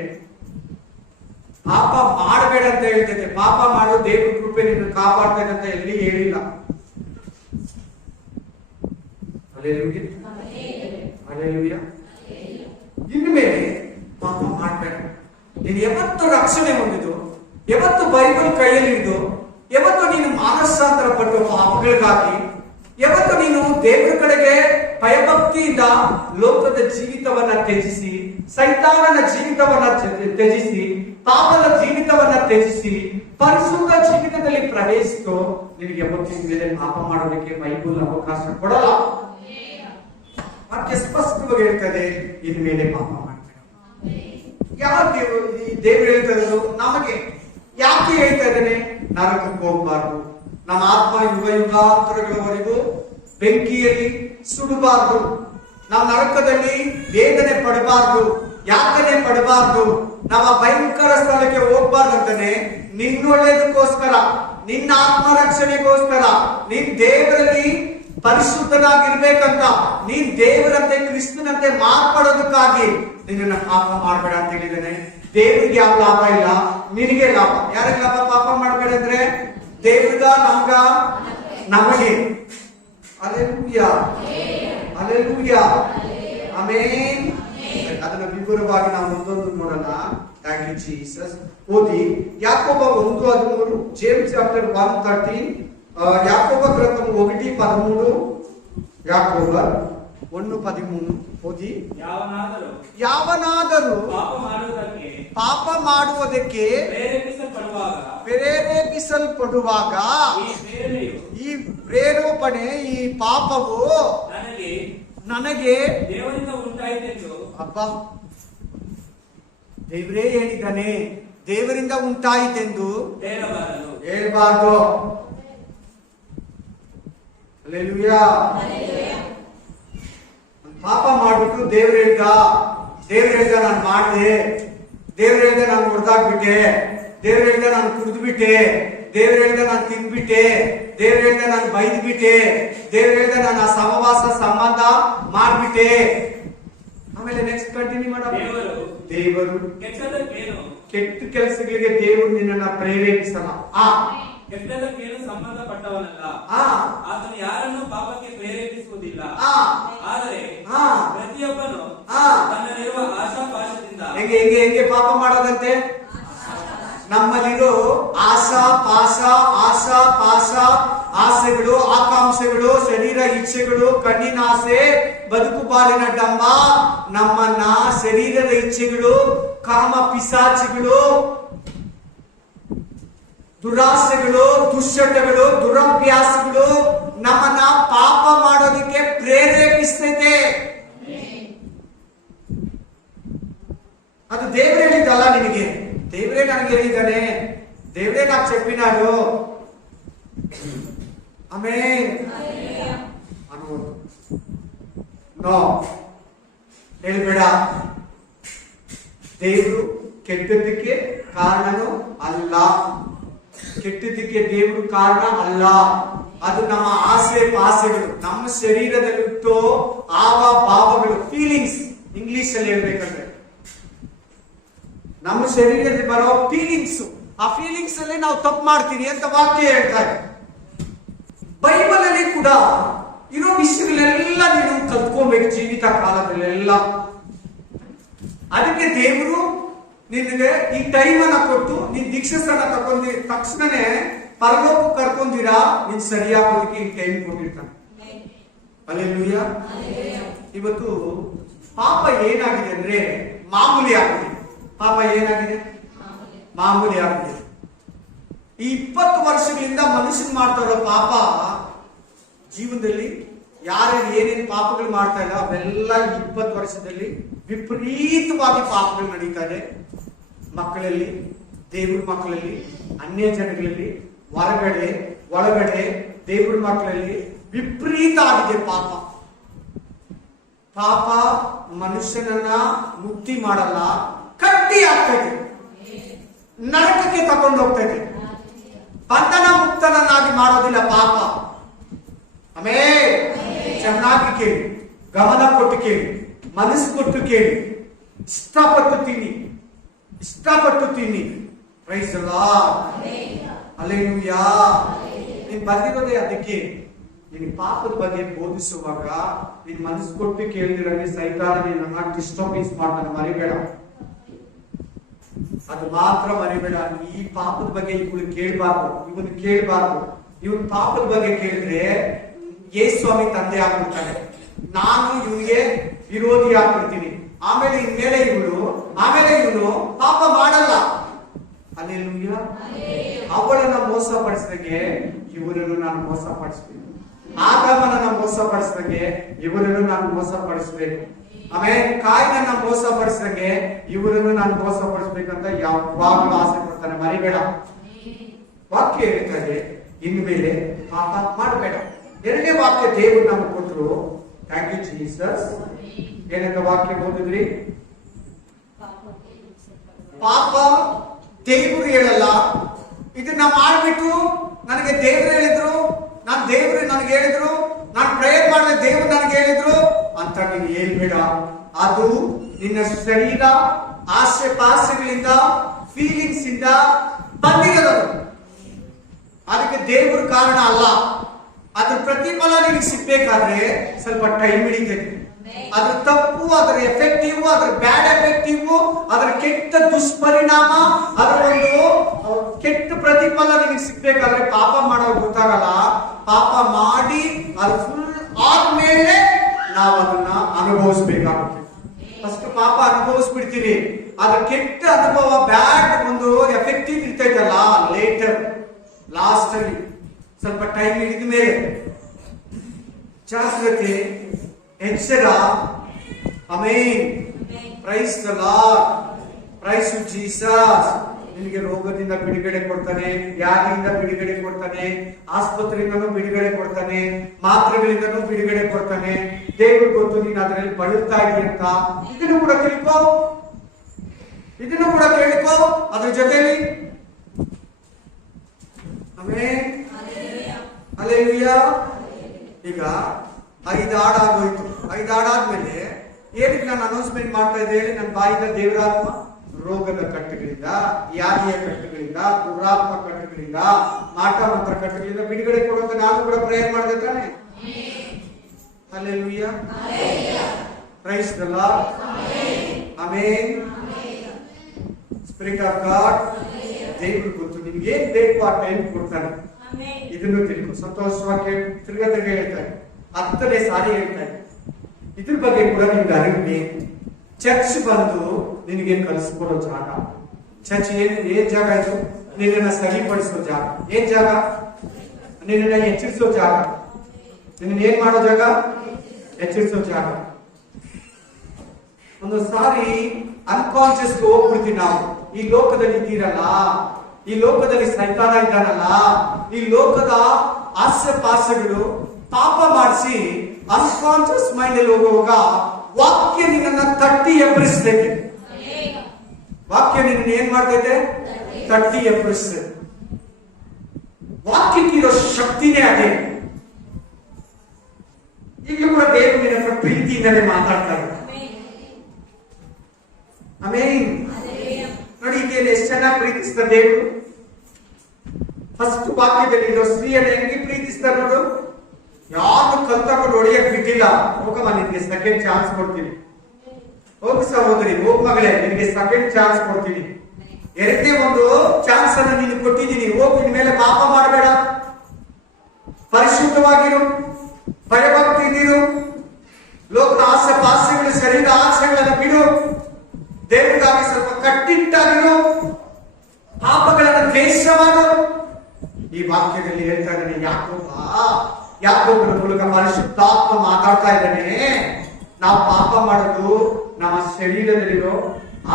ಪಾಪ ಮಾಡಬೇಡ ಅಂತ ಹೇಳ್ತೈತೆ. ಪಾಪ ಮಾಡೋ ದೇವ್ರ ಕೃಪೆ ನಿನ್ನ ಕಾಪಾಡ್ತೈತೆ ಅಂತ ಎಲ್ಲಿ ಹೇಳಿಲ್ಲ. ಇನ್ಮೇಲೆ ಪಾಪ ಮಾಡಬೇಡ. ನೀನು ಯಾವತ್ತು ರಕ್ಷಣೆ ಹೊಂದಿದ್ದು, ಯಾವತ್ತು ಬೈಬಲ್ ಕೈಯಲ್ಲಿ ಹಿಡಿದು, ಯಾವತ್ತು ನೀನು ಮಾನಸಾಂತರ ಪಟ್ಟು ಪಾಪಗಳಿಗಾಗಿ, ಯಾವತ್ತು ನೀನು ದೇವರ ಕಡೆಗೆ ಭಯಭಕ್ತಿಯಿಂದ ಲೋಕದ ಜೀವಿತವನ್ನ ತ್ಯಜಿಸಿ, ಸೈತಾನನ ಜೀವಿತವನ್ನ ತ್ಯಜಿಸಿ, ಪಾಪದ ಜೀವಿತವನ್ನ ತ್ಯಜಿಸಿ ಪರಿಶುದ್ಧ ಜೀವಿತದಲ್ಲಿ ಪ್ರವೇಶಿಸೋ, ನಿನಗೆ ಯಾವತ್ತಿನ ಮೇಲೆ ಪಾಪ ಮಾಡೋದಕ್ಕೆ ಬೈಬಲ್ ಅವಕಾಶ ಕೊಡಲ್ಲ. ಮತ್ತೆ ಸ್ಪಷ್ಟವಾಗಿ ಹೇಳ್ತದೆ, ಇನ್ಮೇಲೆ ಪಾಪ ಮಾಡ್ತಾರೆ. ಯಾಕೆ ದೇವರು ಹೇಳ್ತಾ ಇರೋದು? ನಮಗೆ ಯಾಕೆ ಹೇಳ್ತಾ ಇದ್ದಾನೆ? ನರಕಕ್ಕೆ ಹೋಗ್ಬಾರ್ದು. ನಮ್ಮ ಆತ್ಮ ಯುಗ ಯುಗಾಂತರಗಳವರೆಗೂ ಬೆಂಕಿಯಲ್ಲಿ ಸುಡಬಾರ್ದು, ನಾವು ನರಕದಲ್ಲಿ ವೇದನೆ ಪಡಬಾರ್ದು, ಯಾತನೆ ಪಡಬಾರ್ದು, ನಾವು ಆ ಭಯಂಕರ ಸ್ಥಳಕ್ಕೆ ಹೋಗ್ಬಾರ್ದು ಅಂತಾನೆ ನಿನ್ನೊಳ್ಳೇದಕ್ಕೋಸ್ಕರ, ನಿನ್ನ ಆತ್ಮರಕ್ಷಣೆಗೋಸ್ಕರ, ನೀನ್ ದೇವರಲ್ಲಿ ಪರಿಶುದ್ಧನಾಗಿರ್ಬೇಕಂತ, ನೀನ್ ದೇವರಂತೆ ಕ್ರಿಸ್ತನಂತೆ ಮಾರ್ಪಡೋದಕ್ಕಾಗಿ ನಿನ್ನನ್ನ ಪಾಪ ಮಾಡಬೇಡ ಅಂತ ಹೇಳಿದ್ದಾನೆ. ದೇವರಿಗೆ ಯಾವ ಲಾಭ ಇಲ್ಲ, ನಿನಗೆ ಲಾಭ. ಯಾರಿಗೆ ಲಾಭ ಪಾಪ ಮಾಡಬೇಡ ಅಂದ್ರೆ? ದೇವ್ರಿಗ, ನಮ್ಗ, ನಮಗೆ. Hallelujah, hallelujah, amen. ಅದನ್ನ ವಿವರವಾಗಿ ನಾವು ಒಂದೊಂದು ನೋಡೋಣ. Thank you Jesus. ಓದಿ ಯಾಕೋಬ 1:13, ಜೇಮ್ಸ್ ಚಾಪ್ಟರ್ 1:13, ಯಾಕೋಬ ಗ್ರಂಥಂ 1:13, ಯಾಕೋಬ 1:13 ಓದಿ. ಯಾವನಾದರೂ ಪಾಪ ಮಾಡುವುದಕ್ಕೆ ಪ್ರೇರೇಪಿಸಲ್ಪಡುವಾಗ ಈ ಪ್ರೇರೇಪಣೆ, ಈ ಪಾಪವು ನನಗೆ ದೇವರಿಂದ ಉಂಟಾಯಿತೆಂದು, ಅಬ್ಬಾ, ದೇವರೇ ಹೇಳಿದ್ದಾನೆ, ದೇವರಿಂದ ಉಂಟಾಯಿತೆಂದು ಹೇಳಬಾರ್ದು. ಹಲ್ಲೆಲೂಯಾ. ಪಾಪ ಮಾಡ್ಬಿಟ್ಟು ದೇವ್ರು ಹೇಳ್ದ ನಾನು ಮಾಡಿದೆ, ದೇವ್ರು ಹೇಳ್ದ ನಾನು ಹೊಡೆದಾಕ್ಬಿಟ್ಟೆ, ದೇವ್ರು ಹೇಳ್ದ ನಾನು ಕುಡಿದ್ಬಿಟ್ಟೆ, ದೇವ್ರು ಹೇಳ್ದ ನಾನು ತಿಂದ್ಬಿಟ್ಟೆ, ದೇವ್ರು ಹೇಳ್ದ ನಾನು ಬೈದ್ಬಿಟ್ಟೆ, ದೇವ್ರು ಹೇಳ್ದ ನಾನು ಆ ಸಹವಾಸ ಸಂಬಂಧ ಮಾಡ್ಬಿಟ್ಟೆ. ಆಮೇಲೆ ನೆಕ್ಸ್ಟ್ ಕಂಟಿನ್ಯೂ ಮಾಡ. ದೇವರು ಕೆಟ್ಟ ಕೆಲಸಗಳಿಗೆ ದೇವರು ನಿನ್ನನ್ನ ಪ್ರೇರೇಪಿಸಲ್ಲ. ಕೆಟ್ಟದಕ್ಕೇನು ಸಂಬಂಧಪಟ್ಟವನಲ್ಲ, ಆತನು ಯಾರನ್ನು ಪಾಪಕ್ಕೆ ಪ್ರೇರೇಪಿಸುವುದಿಲ್ಲ. ಆದರೆ ಪ್ರತಿಯೊಬ್ಬನು ತನ್ನಲ್ಲಿರುವ ಆಶಾಪಾಶದಿಂದ ಹೆಂಗೆ ಪಾಪ ಮಾಡೋದಂತೆ? ನಮ್ಮಲ್ಲಿರೋ ಆಶಾ ಪಾಶ ಆಸೆಗಳು, ಆಕಾಂಕ್ಷೆಗಳು, ಶರೀರ ಇಚ್ಛೆಗಳು, ಕಣ್ಣಿನ ಆಸೆ, ಬದುಕು ಬಾಳಿನ ಡಂಬ, ನಮ್ಮನ್ನ ಶರೀರದ ಇಚ್ಛೆಗಳು, ಕಾಮ ಪಿಸಾಚಿಗಳು, ದುರಾಸೆಗಳು, ದುಶ್ಚಟಗಳು, ದುರಭ್ಯಾಸಗಳು ನಮ್ಮನ್ನ ಪಾಪ ಮಾಡೋದಕ್ಕೆ ಪ್ರೇರೇಪಿಸ್ತೈತೆ. ಅದು ದೇವರೇ ಹೇಳಿದ್ದಲ್ಲ ನಿನಗೆ, ದೇವರೇ ನನಗೆ ಹೇಳಿದ್ದಾನೆ, ದೇವರೇ నాకు చెప్పినాడు. ಆಮೆನ್ ಅನ್ನೋದು ನೋ ಹೇಳ್ಬೇಡ. ದೇವರು ಕೆಟ್ಟದ್ದಕ್ಕೆ ಕಾರಣನು ಅಲ್ಲ, ಕೆಟ್ಟದ್ದಕ್ಕೆ ದೇವರು ಕಾರಣ ಅಲ್ಲ. ಅದು ನಮ್ಮ ಆಸೆ ಪಾಸೆಗಳು, ನಮ್ಮ ಶರೀರದಲ್ಲಿಟ್ಟು ಆವ ಭಾವಗಳು, ಫೀಲಿಂಗ್ಸ್. ಇಂಗ್ಲಿಷ್ ಅಲ್ಲಿ ಹೇಳ್ಬೇಕಂದ್ರೆ ನಮ್ಮ ಶರೀರದಲ್ಲಿ ಬರೋ ಫೀಲಿಂಗ್ಸ್, ಆ ಫೀಲಿಂಗ್ಸ್ ಅಲ್ಲಿ ನಾವು ತಪ್ಪು ಮಾಡ್ತೀವಿ ಅಂತ ವಾಕ್ಯ ಹೇಳ್ತಾರೆ. ಬೈಬಲ್ ಅಲ್ಲಿ ಕೂಡ ಇರೋ ವಿಷಯಗಳೆಲ್ಲ ನೀನು ಕಲ್ತ್ಕೊಬೇಕು ಜೀವಿತ ಕಾಲದಲ್ಲೆಲ್ಲ. ಅದಕ್ಕೆ ದೇವರು ನಿನಗೆ ಈ ಟೈಮ್ ಅನ್ನ ಕೊಟ್ಟು ನೀನ್ ದೀಕ್ಷಾಸ್ಥಾನ ತಗೊಂಡಿ ತಕ್ಷಣನೇ ಪರಲೋಕ ಕರ್ಕೊಂಡಿರಾ, ನೀನ್ ಸರಿಯಾಗೋದಕ್ಕೆ ಈ ಟೈಮ್ ಕೊಟ್ಟಿರ್ತಾನೆ. ಹಲ್ಲೆಲೂಯಾ. ಇವತ್ತು ಪಾಪ ಏನಾಗಿದೆ ಅಂದ್ರೆ ಮಾಮೂಲಿ ಆಗಿದೆ. ಪಾಪ ಏನಾಗಿದೆ? ಮಾಮೂಲಿ ಆಗಿದೆ. ಈ 20 ವರ್ಷಗಳಿಂದ ಮನುಷ್ಯನ್ ಮಾಡ್ತಾ ಇರೋ ಪಾಪ, ಜೀವನದಲ್ಲಿ ಯಾರ್ಯಾರು ಏನೇನು ಪಾಪಗಳು ಮಾಡ್ತಾ ಇಲ್ಲ ಅವೆಲ್ಲ 20 ವರ್ಷದಲ್ಲಿ ವಿಪರೀತವಾಗಿ ಪಾಪಗಳು ನಡೀತಾ ಇದೆ. ಮಕ್ಕಳಲ್ಲಿ, ದೇವ್ರ ಮಕ್ಕಳಲ್ಲಿ, ಅನ್ಯ ಜನಗಳಲ್ಲಿ, ಹೊರಗಡೆ ಒಳಗಡೆ ದೇವ್ರ ಮಕ್ಕಳಲ್ಲಿ ವಿಪರೀತ ಆಗಿದೆ ಪಾಪ. ಪಾಪ ಮನುಷ್ಯನನ್ನ ಮುಕ್ತಿ ಮಾಡಲ್ಲ, ಕಟ್ಟಿ ಆಗ್ತದೆ, ನರಕಕ್ಕೆ ತಗೊಂಡು ಹೋಗ್ತದೆ. ಬಂಧನ ಮುಕ್ತನನ್ನಾಗಿ ಮಾಡೋದಿಲ್ಲ ಪಾಪ. ಆಮೇಲೆ ಚೆನ್ನಾಗಿ ಕೇಳಿ, ಗಮನ ಕೊಟ್ಟು ಕೇಳಿ, ಮನಸ್ಸು ಕೊಟ್ಟು ಕೇಳಿ, ಇಷ್ಟಪಟ್ಟು ತಿನ್ನಿ. Praise the Lord. ಹಲ್ಲೆಲೂಯಾ. ನೀನ್ ಬಂದಿರೋದೇ ಅದಕ್ಕೆ. ನಿನ್ ಪಾಪದ ಬಗ್ಗೆ ಬೋಧಿಸುವಾಗ ನಿನ್ ಮನಸ್ಸು ಕೊಟ್ಟು ಕೇಳಿದಿರಂಗೆ ಸೈತಾನ ನಿನ್ನ ಡಿಸ್ಟರ್ಬೆನ್ಸ್ ಮಾಡ್ತಾನೆ, ಮರಿಬೇಡ. ಅದು ಮಾತ್ರ ಮರಿಬೇಡ. ಈ ಪಾಪದ ಬಗ್ಗೆ ಇವನು ಕೇಳಬಾರ್ದು. ಇವನ್ ಪಾಪದ ಬಗ್ಗೆ ಕೇಳಿದ್ರೆ ಯೇಸುಸ್ವಾಮಿ ತಂದೆ ಆಗ್ಬಿಡ್ತಾನೆ, ನಾನು ಇವನಿಗೆ ವಿರೋಧಿ ಆಗ್ಬಿಡ್ತೀನಿ. ಆಮೇಲೆ ಇವನು ಪಾಪ ಮಾಡಲ್ಲ. ಹಲ್ಲೆಲೂಯಾ. ಅವಳನ್ನ ಮೋಸಪಡಿಸಿದಂಗೆ ಇವರನ್ನು ನಾನು ಮೋಸಪಡಿಸ್ಬೇಕು, ಆದಾಮನನ್ನ ಮೋಸಪಡಿಸಿದಂಗೆ ಇವರನ್ನು ನಾನು ಮೋಸಪಡಿಸ್ಬೇಕು. ಆಮೇಲೆ ಕಾಯಿನನ್ನ ಮೋಸಪಡಿಸಿದಂಗೆ ಇವರನ್ನು ನಾನು ಮೋಸಪಡಿಸ್ಬೇಕಂತ ಯಾವಾಗಲೂ ಆಸೆ ಪಡ್ತಾನೆ, ಮರಿಬೇಡ. ವಾಕ್ಯ ಹೇಳ್ತಾರೆ, ಇನ್ನು ಮೇಲೆ ಪಾಪ ಮಾಡಬೇಡ. ಎರಡನೇ ವಾಕ್ಯ ದೇವರು ನಮಗೆ ಕೊಟ್ಟರು. Thank you Jesus. ಏನಂತ ವಾಕ್ಯ ಓದಿದ್ರಿ? ಪಾಪ ದೇವರು ಹೇಳಲ್ಲ, ಇದನ್ನ ಮಾಡ್ಬಿಟ್ಟು ನನಗೆ ದೇವರು ಹೇಳಿದ್ರು, ನಾನು ದೇವರು ನನಗೆ ಹೇಳಿದ್ರು, ನಾನು ಪ್ರೇಯರ್ ಮಾಡಿದೆ ದೇವರು ನನಗೆ ಹೇಳಿದ್ರು ಅಂತ ನೀನು ಹೇಳ್ಬೇಡ. ಅದು ನಿನ್ನ ಶರೀರ ಆಸೆ ಪಾಸೆಗಳಿಂದ ಫೀಲಿಂಗ್ಸ್ ಇಂದ ಬಂದಿರೋದು. ಅದಕ್ಕೆ ದೇವರು ಕಾರಣ ಅಲ್ಲ. ಅದ್ರ ಪ್ರತಿಫಲ ನಿನಗೆ ಸಿಗ್ಬೇಕಾದ್ರೆ ಸ್ವಲ್ಪ ಟೈಮ್ ಹಿಡಿತೈತೆ. ಅದ್ರ ತಪ್ಪು, ಅದರ ಎಫೆಕ್ಟಿವ್, ಅದರ ಬ್ಯಾಡ್ ಎಫೆಕ್ಟಿವ್, ಅದರ ಕೆಟ್ಟ ದುಷ್ಪರಿಣಾಮ, ಅದರ ಒಂದು ಕೆಟ್ಟ ಪ್ರತಿಫಲ ನಿನಗೆ ಸಿಗ್ಬೇಕಾದ್ರೆ ಪಾಪ ಮಾಡೋದು ಗೊತ್ತಾಗಲ್ಲ. ಪಾಪ ಮಾಡಿ ಅದು ಫುಲ್ ಆದ್ಮೇಲೆ ನಾವು ಅದನ್ನ ಅನುಭವಿಸ್ಬೇಕಾಗುತ್ತೆ. ಫಸ್ಟ್ ಪಾಪ ಅನುಭವಿಸ್ಬಿಡ್ತೀವಿ, ಅದ್ರ ಕೆಟ್ಟ ಅನುಭವ, ಬ್ಯಾಡ್ ಒಂದು ಎಫೆಕ್ಟಿವ್ ಇರ್ತೈತಲ್ಲ ಲೇಟರ್, ಲಾಸ್ಟ್ ಅಲ್ಲಿ ಸ್ವಲ್ಪ ಟೈಮ್ ಹಿಡಿದ ಮೇಲೆ. ಜಾಗ್ರತೆ, ಎಚ್ಚರ. Amen. Praise the lord. Price Jesus. ನಿನಗೆ ರೋಗದಿಂದ ಬಿಡುಗಡೆ ಕೊಡ್ತಾನೆ, ವ್ಯಾಧಿಯಿಂದ ಬಿಡುಗಡೆ ಕೊಡ್ತಾನೆ, ಆಸ್ಪತ್ರೆಯಿಂದನೂ ಬಿಡುಗಡೆ ಕೊಡ್ತಾನೆ, ಮಾತ್ರೆಗಳಿಂದನೂ ಬಿಡುಗಡೆ ಕೊಡ್ತಾನೆ. ದೇವರು ಗೊತ್ತು ನೀನು ಅದರಲ್ಲಿ ಬಳಲ್ತಾ ಇದೀಯ ಅಂತ. ಇದನ್ನು ಕೂಡ ತಿಳ್ಕೋ, ಇದನ್ನು ಕೂಡ ಕೇಳ್ಕೋ ಅದ್ರ ಜೊತೆಲಿ. ಆಮೆನ್. ಹಲ್ಲೆಲೂಯಾ. ಈಗ 5 ಹಾಡಾಗೋಯ್ತು. 5 ಹಾಡಾದ್ಮೇಲೆ ಏನಕ್ಕೆ ನಾನು ಅನೌನ್ಸ್ಮೆಂಟ್ ಮಾಡ್ತಾ ಇದ್ದೆ ಹೇಳಿ? ನನ್ನ ಬಾಯಿಂದ ದೇವರಾತ್ಮ ರೋಗದ ಕಟ್ಟುಗಳಿಂದ, ವ್ಯಾಧಿಯ ಕಟ್ಟುಗಳಿಂದ, ದುರಾತ್ಮ ಕಟ್ಟುಗಳಿಂದ, ಮಾಟ ಮಂತ್ರ ಕಟ್ಟುಗಳಿಂದ ಬಿಡುಗಡೆ ಕೊಡುವಂತ ನಾನು ಕೂಡ ಪ್ರೇಯರ್ ಮಾಡಿದೆ ತಾನೆ. Hallelujah. Praise the lord. Amen. Spirit of god. ದೇವರು ಗೊತ್ತು ನಿಮ್ಗೆ ಏನ್ ಬೇಕು ಆ ಟೈಮ್ ಕೊಡ್ತಾನೆ. ಇದನ್ನು ತಿಳ್ಕೊ. ಸಂತೋಷವಾಗಿ ತಿರ್ಗಾ ಹೇಳ್ತಾರೆ, 10ನೇ ಸಾರಿ ಹೇಳ್ತಾರೆ. ಇದ್ರ ಬಗ್ಗೆ ಕೂಡ ನಿಮ್ಗೆ ಅರಿವು. ಚರ್ಚ್ ಬಂದು ನಿನಗೆ ಕಲಿಸ್ಕೊಡೋ ಜಾಗ. ಚರ್ಚ್ ಏನ್ ಜಾಗ ಇದು? ನಿನ್ನನ್ನ ಸರಿಪಡಿಸೋ ಜಾಗ. ಏನ್ ಜಾಗ? ನಿನ್ನನ್ನ ಎಚ್ಚರಿಸೋ ಜಾಗ. ನಿನ್ನ ಏನ್ ಮಾಡೋ ಜಾಗ? ಎಚ್ಚರಿಸೋ ಜಾಗ. ಒಂದು ಸಾರಿ ಅನ್ಕಾನ್ಶಿಯಸ್ ಹೋಗ್ಬಿಡ್ತೀವಿ ನಾವು. ಈ ಲೋಕದಲ್ಲಿ ಇದ್ದೀರಲ್ಲ, ಈ ಲೋಕದಲ್ಲಿ ಸೈತಾನ ಇದ್ದಾನಲ್ಲ, ಈ ಲೋಕದ ಹಾಸ್ಯ ಪಾಸ್ಯಗಳು ಪಾಪ ಮಾಡಿಸಿ ಅನ್ಕಾನ್ಶಿಯಸ್ ಮೈಂಡ್ ಅಲ್ಲಿ ಹೋಗುವಾಗ ವಾಕ್ಯ ನಿನ್ನನ್ನ ತಟ್ಟಿ ಎಬ್ಬರಿಸ್ತೈತೆ. ವಾಕ್ಯ ನಿನ್ನ ಏನ್ ಮಾಡ್ತೈತೆ? ತಟ್ಟಿ ಎಬ್ಬರಿಸ್ತೈತೆ. ವಾಕ್ಯಕ್ಕಿರೋ ಶಕ್ತಿನೇ ಅದೇ. ಈಗಲೂ ಕೂಡ ದೇವರು ನಿನ್ನ ಪ್ರೀತಿಯಿಂದಲೇ ಮಾತಾಡ್ತಾರೆ. ಆಮೆನ್. ನೋಡಿ, ಈಗ ಎಷ್ಟು ಚೆನ್ನಾಗಿ ಪ್ರೀತಿಸ್ತಾರೆ ದೇವರು. ಫಸ್ಟ್ ವಾಕ್ಯದಲ್ಲಿ ಇರೋ ಸ್ತ್ರೀಯನ್ನ ಹೆಂಗೆ ಪ್ರೀತಿಸ್ತಾರೆ ನೋಡು. ಯಾರು ಕಲ್ತಕೊಂಡು ಹೊಡೆಯಕ್ ಬಿಟ್ಟಿಲ್ಲ. ಹೋಗಮ್ಮ, ನಿನ್ಗೆ ಸೆಕೆಂಡ್ ಚಾನ್ಸ್ ಕೊಡ್ತೀನಿ. ಹೋಗಿ ಸಹೋದರಿ, ಹೋಗ್ ಮಗಳೇ, ನಿನ್ಗೆ ಸೆಕೆಂಡ್ ಚಾನ್ಸ್ ಕೊಡ್ತೀನಿ. ಎರಡನೇ ಒಂದು ಚಾನ್ಸ್ ಅನ್ನು ನೀನು ಕೊಟ್ಟಿದ್ದೀನಿ. ಹೋಗಿ ನಿನ್ ಮೇಲೆ ಪಾಪ ಮಾಡಬೇಡ, ಪರಿಶುದ್ಧವಾಗಿರು, ಭಯಭಕ್ತಿ ಇರು, ಲೋಕದ ಆಸೆ ಪಾಸ್ಯಗಳು, ಶರೀರ ಆಸೆಗಳನ್ನು ಬಿಡು, ದೇವರಿಗಾಗಿ ಸ್ವಲ್ಪ ಕಟ್ಟಿಟ್ಟಾಗಿರು, ಪಾಪಗಳನ್ನು ದ್ವೇಷ ಮಾಡು. ಈ ವಾಕ್ಯದಲ್ಲಿ ಹೇಳ್ತಾ ಇದ್ದಾನೆ ಯಾಕೋಬನ ಮೂಲಕ ಪರಿಶುದ್ಧಾತ್ಮ ಮಾತಾಡ್ತಾ ಇದ್ದಾನೆ. ನಾವು ಪಾಪ ಮಾಡೋದು ನಮ್ಮ ಶರೀರದಲ್ಲಿರೋ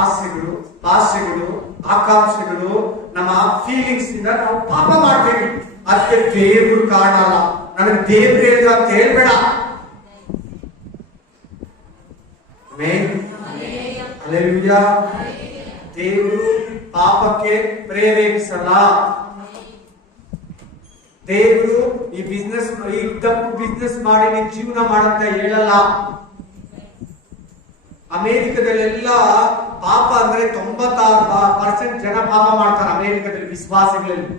ಆಸೆಗಳು, ಆಸೆಗಳು, ಆಕಾಂಕ್ಷೆಗಳು, ನಮ್ಮ ಫೀಲಿಂಗ್ಸ್ ಇಂದ ನಾವು ಪಾಪ ಮಾಡ್ತೇವೆ. ಅದಕ್ಕೆ ದೇವರು ಕಾರಣ ಅಲ್ಲ. ನನಗೆ ದೇವ್ರು ಹೇಳಿದ ಅಂತ ಹೇಳ್ಬೇಡ. ಹಲ್ಲೆಲೂಯಾ. ದೇವರು ಪಾಪಕ್ಕೆ ಪ್ರೇರೇಪಿಸಲ್ಲ. ದೇವರು ಈ ಬಿಸ್ನೆಸ್, ಈ ತಪ್ಪು ಬಿಸ್ನೆಸ್ ಮಾಡಿ ನೀನ್ ಜೀವನ ಮಾಡಂತ ಹೇಳಲ್ಲ. ಅಮೆರಿಕದಲ್ಲೆಲ್ಲ ಪಾಪ ಅಂದ್ರೆ 96% ಜನ ಪಾಪ ಮಾಡ್ತಾರೆ. ಅಮೆರಿಕದಲ್ಲಿ ವಿಶ್ವಾಸಿಗಳಲ್ಲಿ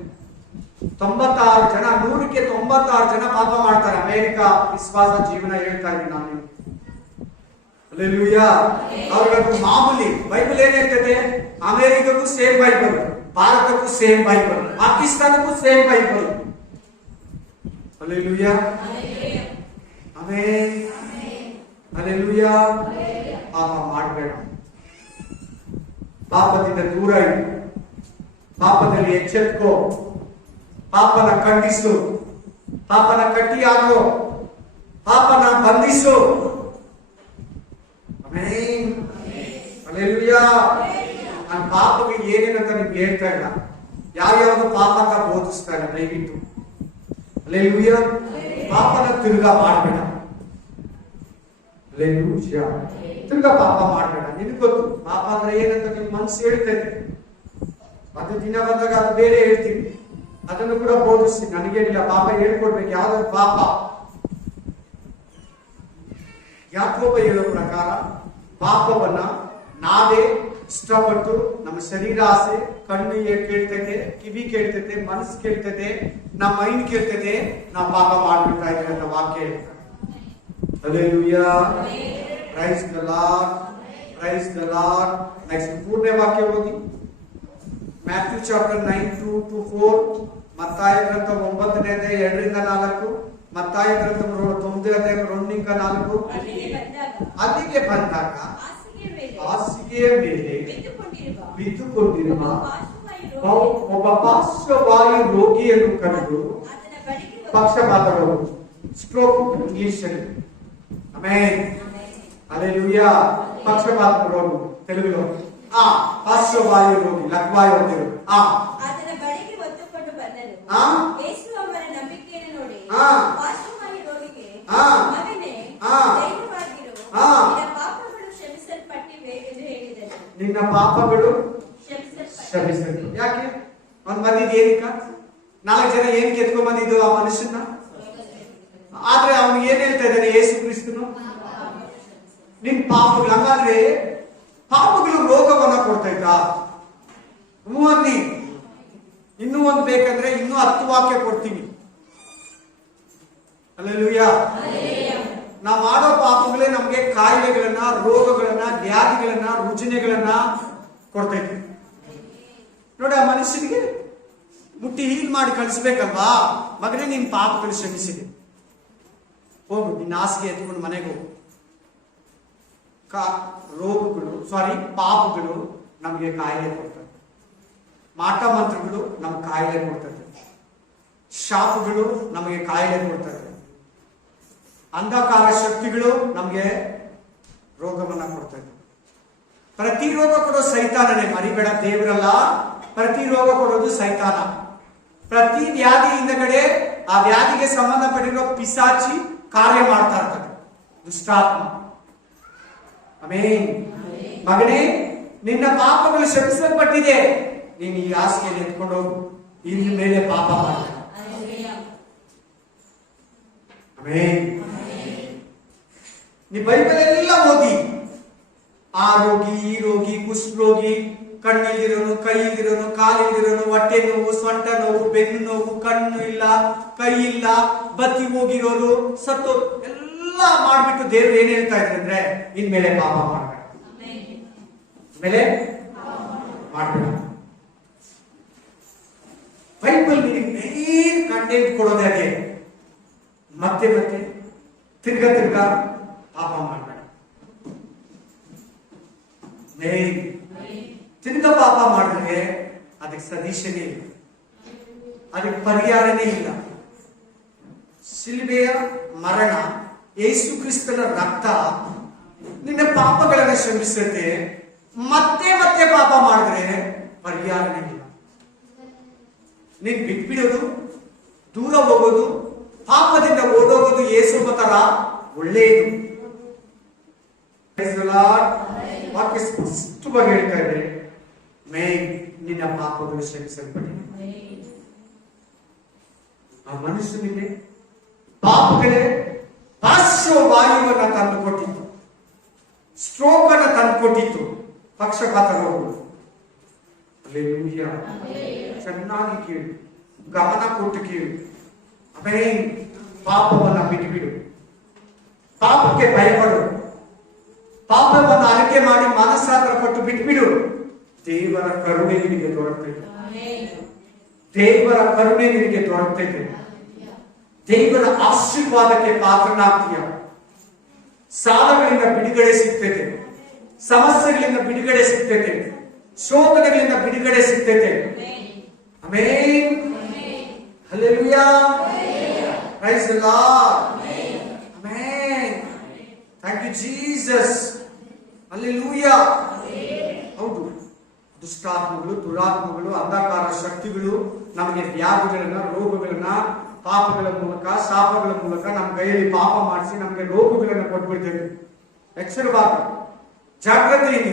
96 ಜನ, 100ಕ್ಕೆ 96 ಜನ ಪಾಪ ಮಾಡ್ತಾರೆ. ಅಮೆರಿಕ ವಿಶ್ವಾಸ ಜೀವನ ಹೇಳ್ತಾ ಇದ್ದೀನಿ ನಾನು. ಹಲ್ಲೆಲೂಯಾ. ಅವ್ರಿಗದು ಮಾಮೂಲಿ. ಬೈಬಲ್ ಏನ್ ಹೇಳ್ತದೆ? ಅಮೆರಿಕಕ್ಕೂ ಸೇಮ್ ಬೈಬಲ್, ಭಾರತಕ್ಕೂ ಸೇಮ್ ಬೈಬಲ್, ಪಾಕಿಸ್ತಾನಕ್ಕೂ same Bible. Hallelujah. Amen. Hallelujah. ಪಾಪ ಮಾಡಬೇಡ. ಪಾಪದಿಂದ ದೂರ ಇರು. ಪಾಪದಲ್ಲಿ ಎಚ್ಚೆತ್ಕೋ. ಪಾಪನ ಖಂಡಿಸು. ಪಾಪನ ಕಟ್ಟಿ ಹಾಕು. ಪಾಪನ ಬಂಧಿಸು. ಆಮೆನ್. ಹಲ್ಲೆಲೂಯಾ. ನಾನು ಪಾಪಕ್ಕೆ ಏನೇನಂತ ನಿಮ್ಗೆ ಹೇಳ್ತಾ ಇಲ್ಲ, ಯಾವ್ಯಾವ್ದು ಪಾಪ ಅಂತ ಬೋಧಿಸ್ತಾ ಇಲ್ಲ. ದಯವಿಟ್ಟು ಹಲ್ಲೆಲೂಯಾ. ಪಾಪನ ತಿರ್ಗಾ ಮಾಡಬೇಡ. ತಿರ್ಗಾ ಪಾಪ ಮಾಡಬೇಡ. ನಿನಗೆ ಗೊತ್ತು ಪಾಪ ಅಂದ್ರೆ ಏನಂತ ನಿನ್ ಮನಸ್ಸು ಹೇಳ್ತೈತೆ. ಅದು ದಿನ ಬಂದಾಗ ಅದು ಬೇರೆ ಹೇಳ್ತೀವಿ, ಅದನ್ನು ಕೂಡ ಬೋಧಿಸ್ತೀನಿ. ನನಗೇನಿಲ್ಲ, ಪಾಪ ಹೇಳ್ಕೊಡ್ಬೇಕು. ಯಾವ್ದಾದ್ರು ಪಾಪ ಯಾಕೋಬ ಹೇಳೋ ಪ್ರಕಾರ ಪಾಪವನ್ನ ನಾವೇ ಇಷ್ಟಪಟ್ಟು ನಮ್ಮ ಶರೀರ ಆಸೆ, ಕಣ್ಣು ಕೇಳ್ತೈತೆ, ಕಿವಿ ಕೇಳ್ತೈತೆ, ಮನಸ್ಸು ಕೇಳ್ತೈತೆ, ನಮ್ಮ ಮೈಂಡ್ ಕೇಳ್ತೈತೆ, ನಾವು ಪಾಪ ಮಾಡ್ಬಿಡ್ತಾ ಇದ್ದೀವಿ ಅಂತ ವಾಕ್ಯ ಹೇಳ್ತಾರೆ. Hallelujah. Praise the Lord. Praise the Lord. Next ಮೂರನೇ ವಾಕ್ಯ ಓದಿ. Matthew chapter 9:2-4. ಮತ್ತಾಯ ಗ್ರಂಥ 9ನೇ ಅಧ್ಯಾಯ 2-4. ಮತ್ತಾಯ ಗ್ರಂಥ 9ನೇ ಅಧ್ಯಾಯ 2-4. ಅಲ್ಲಿಗೆ ಬಂದಾಗ ಹಾಸಿಗೆಯ ಮೇಲೆ ಬಿದ್ದುಕೊಂಡಿರುವ ಒಬ್ಬ ಪಾರ್ಶ್ವವಾಯು ರೋಗಿಯನ್ನು ಕಂಡು, ಪಕ್ಷಪಾತ ರೋಗ, ಸ್ಟ್ರೋಕ್ ಇಂಗ್ಲಿಷ್ ಅಲ್ಲಿ. ಆಮೆನ್. ಹಲ್ಲೆಲೂಯಾ. ಪಕ್ಷಪಾತ ರೋಗ ತೆಲುಗುలో ಪಾರ್ಶ್ವವಾಯು ರೋಗಿ, ಲಕ್ವಾಯು ಅಂತಿರು. ಆತನ ಬಳಿಗೆ ಒತ್ತುಕೊಂಡು ಬಂದನು. ಯೇಸು ಅವರ ನಂಬಿಕೆಯನ್ನು ನೋಡಿ ಪಾರ್ಶ್ವವಾಯು ರೋಗಿಗೆ, ಮಗನೇ, ಧೈರ್ಯವಾಗಿರು, ನಿನ್ನ ಪಾಪಗಳು ಕ್ಷಮಿಸಲ್ಪಟ್ಟಿವೆ ಎಂದು ಹೇಳಿದನು. ನಿನ್ನ ಪಾಪಗಳು ಕ್ಷಮಿಸಲ್ಪಟ್ಟಿವೆ. ಯಾಕೆ ಒಂದ್ ಬಂದಿದ್ದು ಏನಕ್ಕ? 4 ಜನ ಏನಕ್ಕೆ ಎತ್ಕೊಂಡ್ ಬಂದಿದ್ದು ಆ ಮನುಷ್ಯನ? ಆದ್ರೆ ಅವನು ಏನ್ ಹೇಳ್ತಾ ಇದ್ದಾನೆ ಯೇಸು ಕ್ರಿಸ್ತನು? ನಿನ್ ಪಾಪಗಳು. ಹಂಗಾದ್ರೆ ಪಾಪಗಳು ರೋಗವನ್ನ ಕೊಡ್ತೈತಾ? ಅನ್ನಿ ಇನ್ನೂ ಒಂದು ಬೇಕಂದ್ರೆ ಇನ್ನೂ 10 ವಾಕ್ಯ ಕೊಡ್ತೀನಿ. ಹಲ್ಲೆಲೂಯಾ. ನಾವು ಮಾಡೋ ಪಾಪಗಳೇ ನಮ್ಗೆ ಕಾಯಿಲೆಗಳನ್ನ, ರೋಗಗಳನ್ನ, ವ್ಯಾಧಿಗಳನ್ನ, ರುಜಿನಗಳನ್ನ ಕೊಡ್ತೈತಿ. ನೋಡಿ, ಆ ಮನುಷ್ಯನಿಗೆ ಮುಟ್ಟಿ ಹೀಲ್ ಮಾಡಿ ಕಳಿಸ್ಬೇಕಲ್ವಾ? ಮಗನೇ, ನಿನ್ ಪಾಪಗಳು ಕ್ಷಮಿಸಿದೆ, ಹೋಗು, ನಿನ್ನ ಹಾಸಿಗೆ ಎತ್ಕೊಂಡು ಮನೆಗೆ ಹೋಗು. ಪಾಪಗಳು ನಮಗೆ ಕಾಯಿಲೆ ಕೊಡ್ತದೆ. ಮಾಟ ಮಂತ್ರಗಳು ನಮ್ಗೆ ಕಾಯಿಲೆ ಕೊಡ್ತದೆ. ಶಾಪಗಳು ನಮಗೆ ಕಾಯಿಲೆ ಕೊಡ್ತದೆ. ಅಂಧಕಾರ ಶಕ್ತಿಗಳು ನಮಗೆ ರೋಗವನ್ನ ಕೊಡ್ತದೆ. ಪ್ರತಿ ರೋಗ ಕೊಡೋ ಸೈತಾನನೇ, ಮರಿಬೇಡ, ದೇವರಲ್ಲ. ಪ್ರತಿ ರೋಗ ಕೊಡೋದು ಸೈತಾನ. ಪ್ರತಿ ವ್ಯಾಧಿ ಹಿಂದಗಡೆ ಆ ವ್ಯಾಧಿಗೆ ಸಂಬಂಧಪಟ್ಟಿರೋ ಪಿಸಾಚಿ ಕಾರ್ಯ ಮಾಡ್ತಾ ಇರ್ತದೆ, ದುಷ್ಟಾತ್ಮ. ಆಮೆನ್. ಮಗನೇ, ನಿನ್ನ ಪಾಪಗಳು ಕ್ಷಮಿಸಲ್ಪಟ್ಟಿದೆ, ನೀನು ಈ ಹಾಸಿಗೆಯಲ್ಲಿ ಎತ್ಕೊಂಡು ಹೋಗು, ಇನ್ನು ಮೇಲೆ ಪಾಪ ಮಾಡ. ಆಮೆನ್. ನೀ ಬೈಬಲ್ ಎಲ್ಲ ಓದಿ, ಆ ರೋಗಿ, ಈ ರೋಗಿ, ಕುಷ್ಠರೋಗಿ, ಕಣ್ಣಿಲ್ದಿರೋನು, ಕೈ ಇಲ್ದಿರೋನು, ಕಾಲಿಲ್ದಿರೋನು, ಹೊಟ್ಟೆ ನೋವು, ಸೊಂಟ ನೋವು, ಬೆನ್ನು ನೋವು, ಕಣ್ಣು ಇಲ್ಲ, ಕೈ ಇಲ್ಲ, ಬತ್ತಿ ಹೋಗಿರೋರು, ಸತ್ತು ಎಲ್ಲ ಮಾಡ್ಬಿಟ್ಟು ದೇವ್ರು ಏನ್ ಹೇಳ್ತಾ ಇದ್ರೆ ಅಂದ್ರೆ, ಇನ್ಮೇಲೆ ಪಾಪ ಮಾಡ್ಬೇಡ, ಮೇಲೆ ಮಾಡ್ಬೇಡ. ಬೈಬಲ್ ನಿನಗೆ ಮೇನ್ ಕಂಟೆಂಟ್ ಕೊಡೋದೇ ಅದೇ. ಮತ್ತೆ ಮತ್ತೆ ತಿರ್ಗಾ ಪಾಪ ಮಾಡ್ಬೇಡ. ತಿರ್ಗಾ ಪಾಪ ಮಾಡಿದ್ರೆ ಅದಕ್ಕೆ ಸದೀಶನೇ ಇಲ್ಲ, ಅದಕ್ಕೆ ಪರಿಹಾರನೇ ಇಲ್ಲ. ಶಿಲ್ಬೆಯ ಮರಣ, ಯೇಸು ಕ್ರಿಸ್ತನ ರಕ್ತ ನಿನ್ನ ಪಾಪಗಳನ್ನು ಕ್ಷಮಿಸುತ್ತೆ. ಮತ್ತೆ ಮತ್ತೆ ಪಾಪ ಮಾಡಿದ್ರೆ ಪರಿಹಾರನೇ ಇಲ್ಲ. ನೀನ್ ಬಿಟ್ಬಿಡೋದು, ದೂರ ಹೋಗೋದು, ಪಾಪದಿಂದ ಓಡೋಗೋದು ಯೇಸು ತರ ಒಳ್ಳೆಯದು. ವಾಕ್ಯ ಸ್ಪಷ್ಟವಾಗಿ ಹೇಳ್ತಾ ಇದೆ, ನಿನ್ನ ಪಾಪಗಳು ಕ್ಷಮಿಸಲ್ಪಟ್ಟಿದೆ. ಆ ಮನುಷ್ಯನಿಗೆ ಪಾಪಗಳೇ ಪಾರ್ಶ್ವವಾಯುವನ್ನ ತಂದು ಕೊಟ್ಟಿತ್ತು, ಸ್ಟ್ರೋಕ್ ಅನ್ನ ತಂದು ಕೊಟ್ಟಿತ್ತು, ಪಕ್ಷಪಾತ ರೋಗಗಳು. ಚೆನ್ನಾಗಿ ಕೇಳು, ಗಮನ ಕೊಟ್ಟು ಕೇಳು. ಆಮೇಲೆ ಪಾಪವನ್ನ ಬಿಟ್ಟುಬಿಡು, ಪಾಪಕ್ಕೆ ಭಯಪಡು, ಪಾಪವನ್ನು ಅರಿಕೆ ಮಾಡಿ ಮನಸ್ಸಾಂತರ ಪಟ್ಟು ಬಿಟ್ಬಿಡು. ದೇವರ ಕರುಣೆ ನಿನಗೆ ದೊರಕುತ್ತದೆ. ದೇವರ ಕರುಣೆ ನಿನಗೆ ದೊರಕುತ್ತದೆ. ದೇವರ ಆಶೀರ್ವಾದಕ್ಕೆ ಪಾತ್ರನಾಗ್ತೀಯ. ಸಾಲಗಳಿಂದ ಬಿಡುಗಡೆ ಸಿಗ್ತೈತೆ, ಸಮಸ್ಯೆಗಳಿಂದ ಬಿಡುಗಡೆ ಸಿಗ್ತೈತೆ, ಶೋಧನೆಗಳಿಂದ ಬಿಡುಗಡೆ ಸಿಗ್ತೈತೆ. Amen. Hallelujah. Praise the Lord. Amen. Thank you Jesus. Hallelujah. ಹೌದು, ದುಷ್ಟಾತ್ಮಗಳು, ದುರಾತ್ಮಗಳು, ಅಂಧಕಾರ ಶಕ್ತಿಗಳು ನಮಗೆ ವ್ಯಾಧಿಗಳನ್ನ, ರೋಗಗಳನ್ನ, ಪಾಪಗಳ ಮೂಲಕ, ಶಾಪಗಳ ಮೂಲಕ ನಮ್ಮ ಕೈಯಲ್ಲಿ ಪಾಪ ಮಾಡಿಸಿ ನಮಗೆ ರೋಗಗಳನ್ನು ಕೊಟ್ಬಿಡ್ತೇವೆ. ಎಚ್ಚರವಾಗಿ ಜಾಗ್ರತೆಯಿಂದ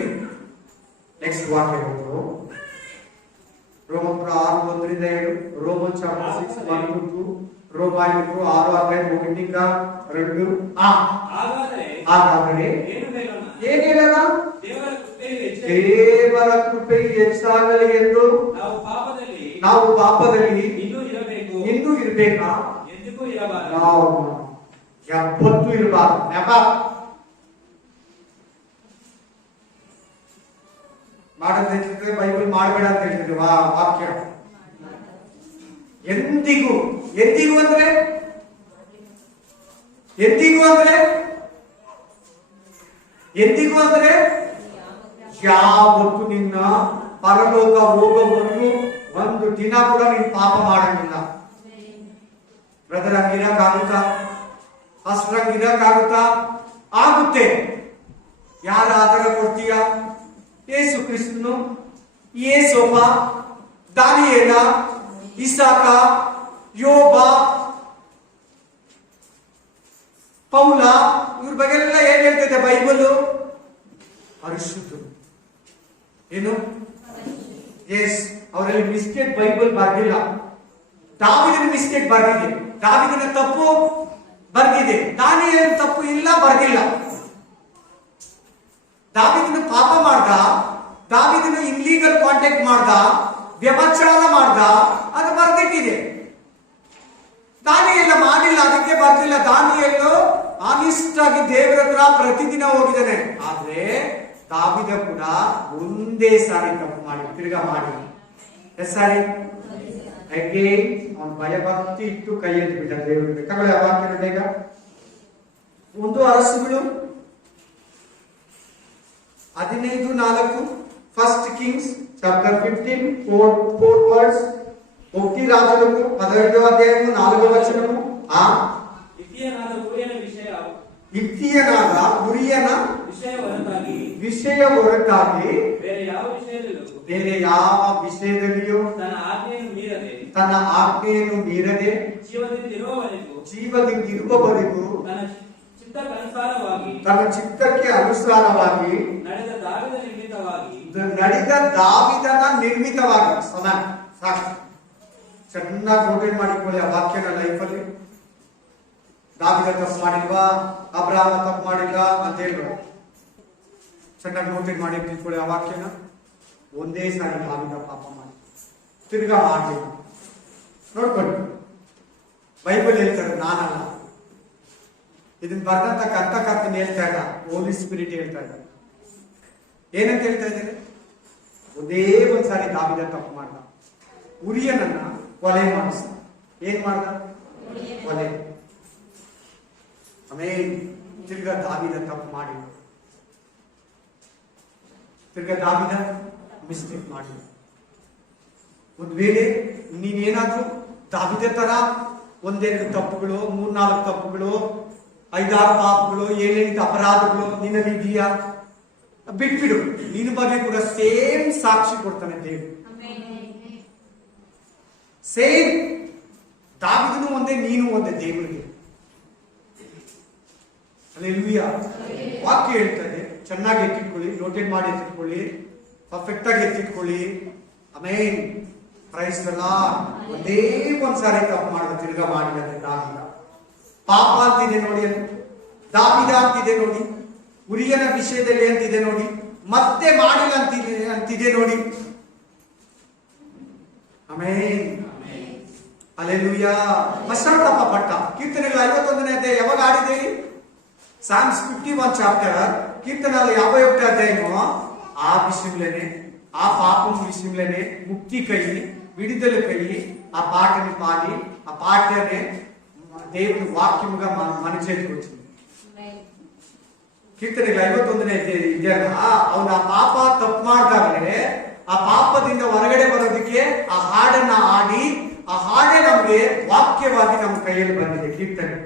ನೆಕ್ಸ್ಟ್ ವಾಕ್ಯ ಹೋದ್ರು. ರೋಮಪುರ 6:1-7, ರೋಮನ್ ಚಾಪ್ಟರ್ 6:1-2, ರೋಮಾಯಣರು 6:1-2. ಹಾಗಾದರೆ ಏನು ಹೇಳೋಣ? ದೇವರ ಕೃಪೆಯು ಹೆಚ್ಚಾಗಲಿ ಎಂದು ನಾವು ಪಾಪದಲ್ಲಿ ಇನ್ನೂ ಇರಬೇಕಾ? ನಾವು ಯಾವತ್ತೂ ಇರಬಾರ್ದು. ಮಾಡೋದು ಹೇಳ್ತಿದ್ರೆ ಬೈಬಲ್ ಮಾಡಬೇಡ ಅಂತ ಹೇಳ್ತಿದ್ವಿ ವಾಕ್ಯ. ಎಂದಿಗೂ ಎಂದಿಗೂ ಅಂದ್ರೆ ಎಂದಿಗೂ ಅಂದ್ರೆ ಎಂದಿಗೂ ಅಂದ್ರೆ ಯಾವತ್ತು ನಿನ್ನ ಪರಲೋಕ ಹೋಗೋವರೆಗೂ ಒಂದು ದಿನ ಕೂಡ ನೀನು ಪಾಪ ಮಾಡಂಗಿಲ್ಲ. ಬ್ರದರ್ ಹಂಗಿರಕ್ಕಾಗುತ್ತಾ? ಅಷ್ಟರ ಹಂಗಿರಕ್ಕಾಗುತ್ತಾ? ಆಗುತ್ತೆ. ಯಾರ ಆಧಾರ ಕೊಡ್ತೀಯ? ಯೇಸು ಕ್ರಿಸ್ತನು, ಯೇಸೋಪ, ದಾನಿಯೇಲ, ಇಸಾಕ, ಯೋಬ, ಪೌಲ, ಇವ್ರ ಬಗ್ಗೆ ಎಲ್ಲ ಏನ್ ಹೇಳ್ತಿದೆ ಬೈಬಲ್? ಪರಿಶುದ್ಧರು. ಏನು? ಎಸ್, ಅವರಲ್ಲಿ ಮಿಸ್ಟೇಕ್ ಬೈಬಲ್ ಬರ್ದಿಲ್ಲ. ದಾವೀದನ ಮಿಸ್ಟೇಕ್ ಬರ್ದಿದೆ, ದಾವೀದನ ತಪ್ಪು ಬರ್ದಿದೆ, ದಾನಿಯೇಲನ ತಪ್ಪು ಇಲ್ಲ ಬರ್ದಿಲ್ಲ. ದಾವೀದನ ಪಾಪ ಮಾಡ್ದ, ದಾವೀದನ ಇನ್ಲೀಗಲ್ ಕಾಂಟ್ಯಾಕ್ಟ್ ಮಾಡ್ದ, ವ್ಯಭಚಾರ ಮಾಡ್ದ, ಅದು ಬರ್ದಿಟ್ಟಿದೆ. ದಾನಿಯೇಲ ಮಾಡಿಲ್ಲ, ಅದಕ್ಕೆ ಬರ್ದಿಲ್ಲ. ದಾನಿಯೇಲ ಆನೆಸ್ಟ್ ಆಗಿ ದೇವರ ಹತ್ರ ಪ್ರತಿದಿನ ಹೋಗಿದ್ದಾನೆ. ಆದ್ರೆ ದಾವೀದ ಕೂಡ ಒಂದೇ ಸಾರಿ ತಪ್ಪು ಮಾಡಿ ತಿರ್ಗಾ ಮಾಡಿ. ಎಷ್ಟು ಸಾರಿ? ಅವನ ಭಯ ಭಕ್ತಿ ಇಟ್ಟು ಕೈ ಎದ್ದು ಬಿಟ್ಟ ದೇವರಿಗೆ. ತಗೊಳ್ಳಿ ಆ ವಾಕ್ಯ ಬೇಗ. 1 ಅರಸುಗಳು 15:4, ಫಸ್ಟ್ ಕಿಂಗ್ಸ್ ಚಾಪ್ಟರ್ 15 4 ವರ್ಡ್ಸ್. 1 ರಾಜರು 15వ ಅಧ್ಯಾಯము 4వ వచనము. ಇತ್ತೀಯನಾದ ಉರಿಯನ ವಿಷಯ ಹೊರತಾಗಿ ಬೇರೆ ಯಾವ ವಿಷಯದಲ್ಲಿಯೂ ತನ್ನ ಆಜ್ಞೆಯನ್ನು ಮೀರದೆ ಜೀವದಿಂದಿರುವವರೆಗೂ ತನ್ನ ಚಿತ್ತಕ್ಕೆ ಅನುಸಾರವಾಗಿ ನಡೆದ ದಾವೀದನ ನಿರ್ಮಿತವಾಗಿ. ಸಾಕು, ಚೆನ್ನಾಗಿ ನೋಟೇಟ್ ಮಾಡಿಕೊಳ್ಳಿ ಆ ವಾಕ್ಯನ ಲೈಫಲ್ಲಿ. ದಾವೀದ ತಪ್ಪು ಮಾಡಿಲ್ವಾ, ಅಬ್ರಹಾಮ ತಪ್ಪು ಮಾಡಿಲ್ಲ ಅಂತ ಹೇಳ್ಬೋದು. ಚೆನ್ನಾಗಿ ನೋಟೇಟ್ ಮಾಡಿ ತಿಳ್ಕೊಳ್ಳಿ ಆ ವಾಕ್ಯನ. ಒಂದೇ ಸಾರಿ ದಾವೀದ ಪಾಪ ಮಾಡಿ ತಿರ್ಗಾ ಮಾಡಲಿಲ್ಲ. ನೋಡ್ಕೊಳ್ಳಿ, ಬೈಬಲ್ ಹೇಳ್ತಾರೆ, ನಾನಲ್ಲ. ಇದನ್ನ ಬರ್ದಂತ ಕರ್ತಕರ್ತನ ಹೇಳ್ತಾ ಇಲ್ಲ, ಹೋಲಿ ಸ್ಪಿರಿಟ್ ಹೇಳ್ತಾ ಇದ್ದಾರೆ. ಏನಂತ ಹೇಳ್ತಾ ಇದ್ದಾರೆ? ಒಂದೇ ಒಂದ್ಸಾರಿ ದಾವೀದ ತಪ್ಪು ಮಾಡ್ದ, ಉರಿಯನನ್ನ ಕೊಲೆ ಮಾಡಿಸ್ದ. ಏನ್ ಮಾಡ್ದ? ಕೊಲೆ. ಆಮೇಲೆ ತಿರ್ಗಾ ದಾವೀದ ತಪ್ಪು ಮಾಡಿ, ತಿರ್ಗಾ ದಾವೀದ ಮಿಸ್ಟೇಕ್ ಮಾಡಿ. ಒಂದ್ ವೇಳೆ ನೀವೇನಾದ್ರೂ ದಾವೀದ ತರ 1-2 ತಪ್ಪುಗಳು, 3-4 ತಪ್ಪುಗಳು, 5-6 ಪಾಪಗಳು, 7-8 ಅಪರಾಧಗಳು ನಿನ್ನಲ್ಲಿ ಇದೆಯಾ? ಬಿಟ್ಬಿಡು. ನಿನ್ನ ಬಗ್ಗೆ ಕೂಡ ಸೇಮ್ ಸಾಕ್ಷಿ ಕೊಡ್ತಾನೆ ದೇವರು. ಸೇಮ್. ದಾವೀದನು ಒಂದೇ, ನೀನು ಒಂದೇ ದೇವರಿಗೆ. ಹಲ್ಲೆಲೂಯಾ. ವಾಕ್ಯ ಹೇಳ್ತಾರೆ, ಚೆನ್ನಾಗಿ ಎತ್ತಿಟ್ಕೊಳ್ಳಿ, ನೋಟೇಟ್ ಮಾಡಿ ಎತ್ತಿಟ್ಕೊಳ್ಳಿ, ಪರ್ಫೆಕ್ಟ್ ಆಗಿ ಎತ್ತಿಟ್ಕೊಳ್ಳಿ. ಆಮೇನ್. Praise the Lord. ಒಂದೇ ಒಂದ್ಸಾರಿ ತಪ್ಪು ಮಾಡಿದ ತಿರ್ಗಾ ಮಾಡಿದಂತೆ ದಾವೀದ. ಪಾಪ ಅಂತಿದೆ ನೋಡಿ, ದಾವೀದ ಅಂತಿದೆ ನೋಡಿ, ಉರಿಯನ ವಿಷಯದಲ್ಲಿ ಅಂತಿದೆ ನೋಡಿ, ಮತ್ತೆ ಮಾಡಿಲ್ಲ ಅಂತಿದೆ ನೋಡಿ. ಆಮೇನ್. ಹಲ್ಲೆಲೂಯಾ. ಪಶ್ಚಾತ್ತಾಪ ಪಟ್ಟ. ಕೀರ್ತನೆಗಳು 51ನೇ ಅಧ್ಯಾಯ ಯಾವಾಗ ಆಡಿದ್ದೇವೆ? ಸಾಮ್ಸ್ 51 ಚಾಪ್ಟರ್, కీర్తనలు 51 అధ్యాయము ఆ విషయంలోనే, ఆ పాపం విషయంలోనే ముక్తికై విడుదలకై ఆ పాటని పాడి ఆ పాటనే దేవుని వాక్యముగా మన చేతికి వచ్చింది. ಕೀರ್ತನೆಗಳು 51ನೇ ಇದೆಯಲ್ಲ, ಅವನು ಆ ಪಾಪ ತಪ್ಪು ಮಾಡಿದಾಗಲೇ ಆ ಪಾಪದಿಂದ ಹೊರಗಡೆ ಬರೋದಕ್ಕೆ ಆ ಹಾಡನ್ನ ಆಡಿ, ಆ ಹಾಡೇ ನಮಗೆ ವಾಕ್ಯವಾಗಿ ನಮ್ಮ ಕೈಯಲ್ಲಿ ಬಂದಿದೆ ಕೀರ್ತನೆ.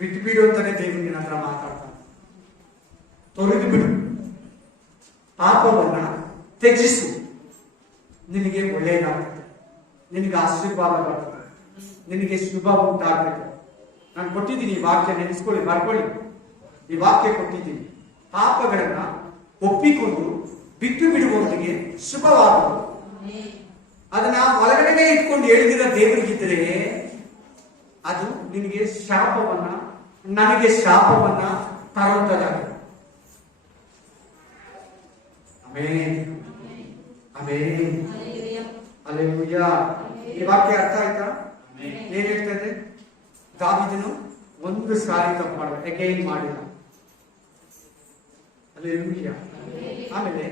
ಬಿಟ್ಟು ಬಿಡು ಅಂತಾನೆ ದೇವರು ನಿನ್ನ ಹತ್ರ ಮಾತಾಡ್ತಾನೆ. ತೊರೆದು ಬಿಡು, ಪಾಪವನ್ನ ತ್ಯಜಿಸು, ನಿನಗೆ ಒಳ್ಳೆಯದಾಗ್ತದೆ, ನಿನಗೆ ಆಶೀರ್ವಾದ ಬರ್ತದೆ, ನಿನಗೆ ಶುಭ ಉಂಟಾಗ್ತದೆ. ನಾನು ಕೊಟ್ಟಿದ್ದೀನಿ ಈ ವಾಕ್ಯ, ನೆನೆಸ್ಕೊಳ್ಳಿ, ಬರ್ಕೊಳ್ಳಿ. ಈ ವಾಕ್ಯ ಕೊಟ್ಟಿದ್ದೀನಿ. ಪಾಪಗಳನ್ನ ಒಪ್ಪಿಕೊಂಡು ಬಿಟ್ಟು ಬಿಡುವವರಿಗೆ ಶುಭವಾಗುವುದು. ಅದನ್ನ ಒಳಗಡೆನೆ ಇಟ್ಕೊಂಡು ಹೇಳಿದಿರ ದೇವರಿಗಿದ್ರೆ ಅದು ನಿನಗೆ ಶಾಪವನ್ನ, ನನಗೆ ಶಾಪವನ್ನ ತರುವಂತದಾಗಿದೆ. Amen, amen, hallelujah. ಈ ವಾಕ್ಯ ಅರ್ಥ ಆಯ್ತಾ? ಏನ್ ಹೇಳ್ತಾ ಇದೆ? ದಾವೀದನು ಒಂದು ಸಾರಿ ತಪ್ಪು ಮಾಡಿದ, ಅಗೈನ್ ಮಾಡಿದ. ಹಲ್ಲೆಲೂಯಾ. ಆಮೇಲೆ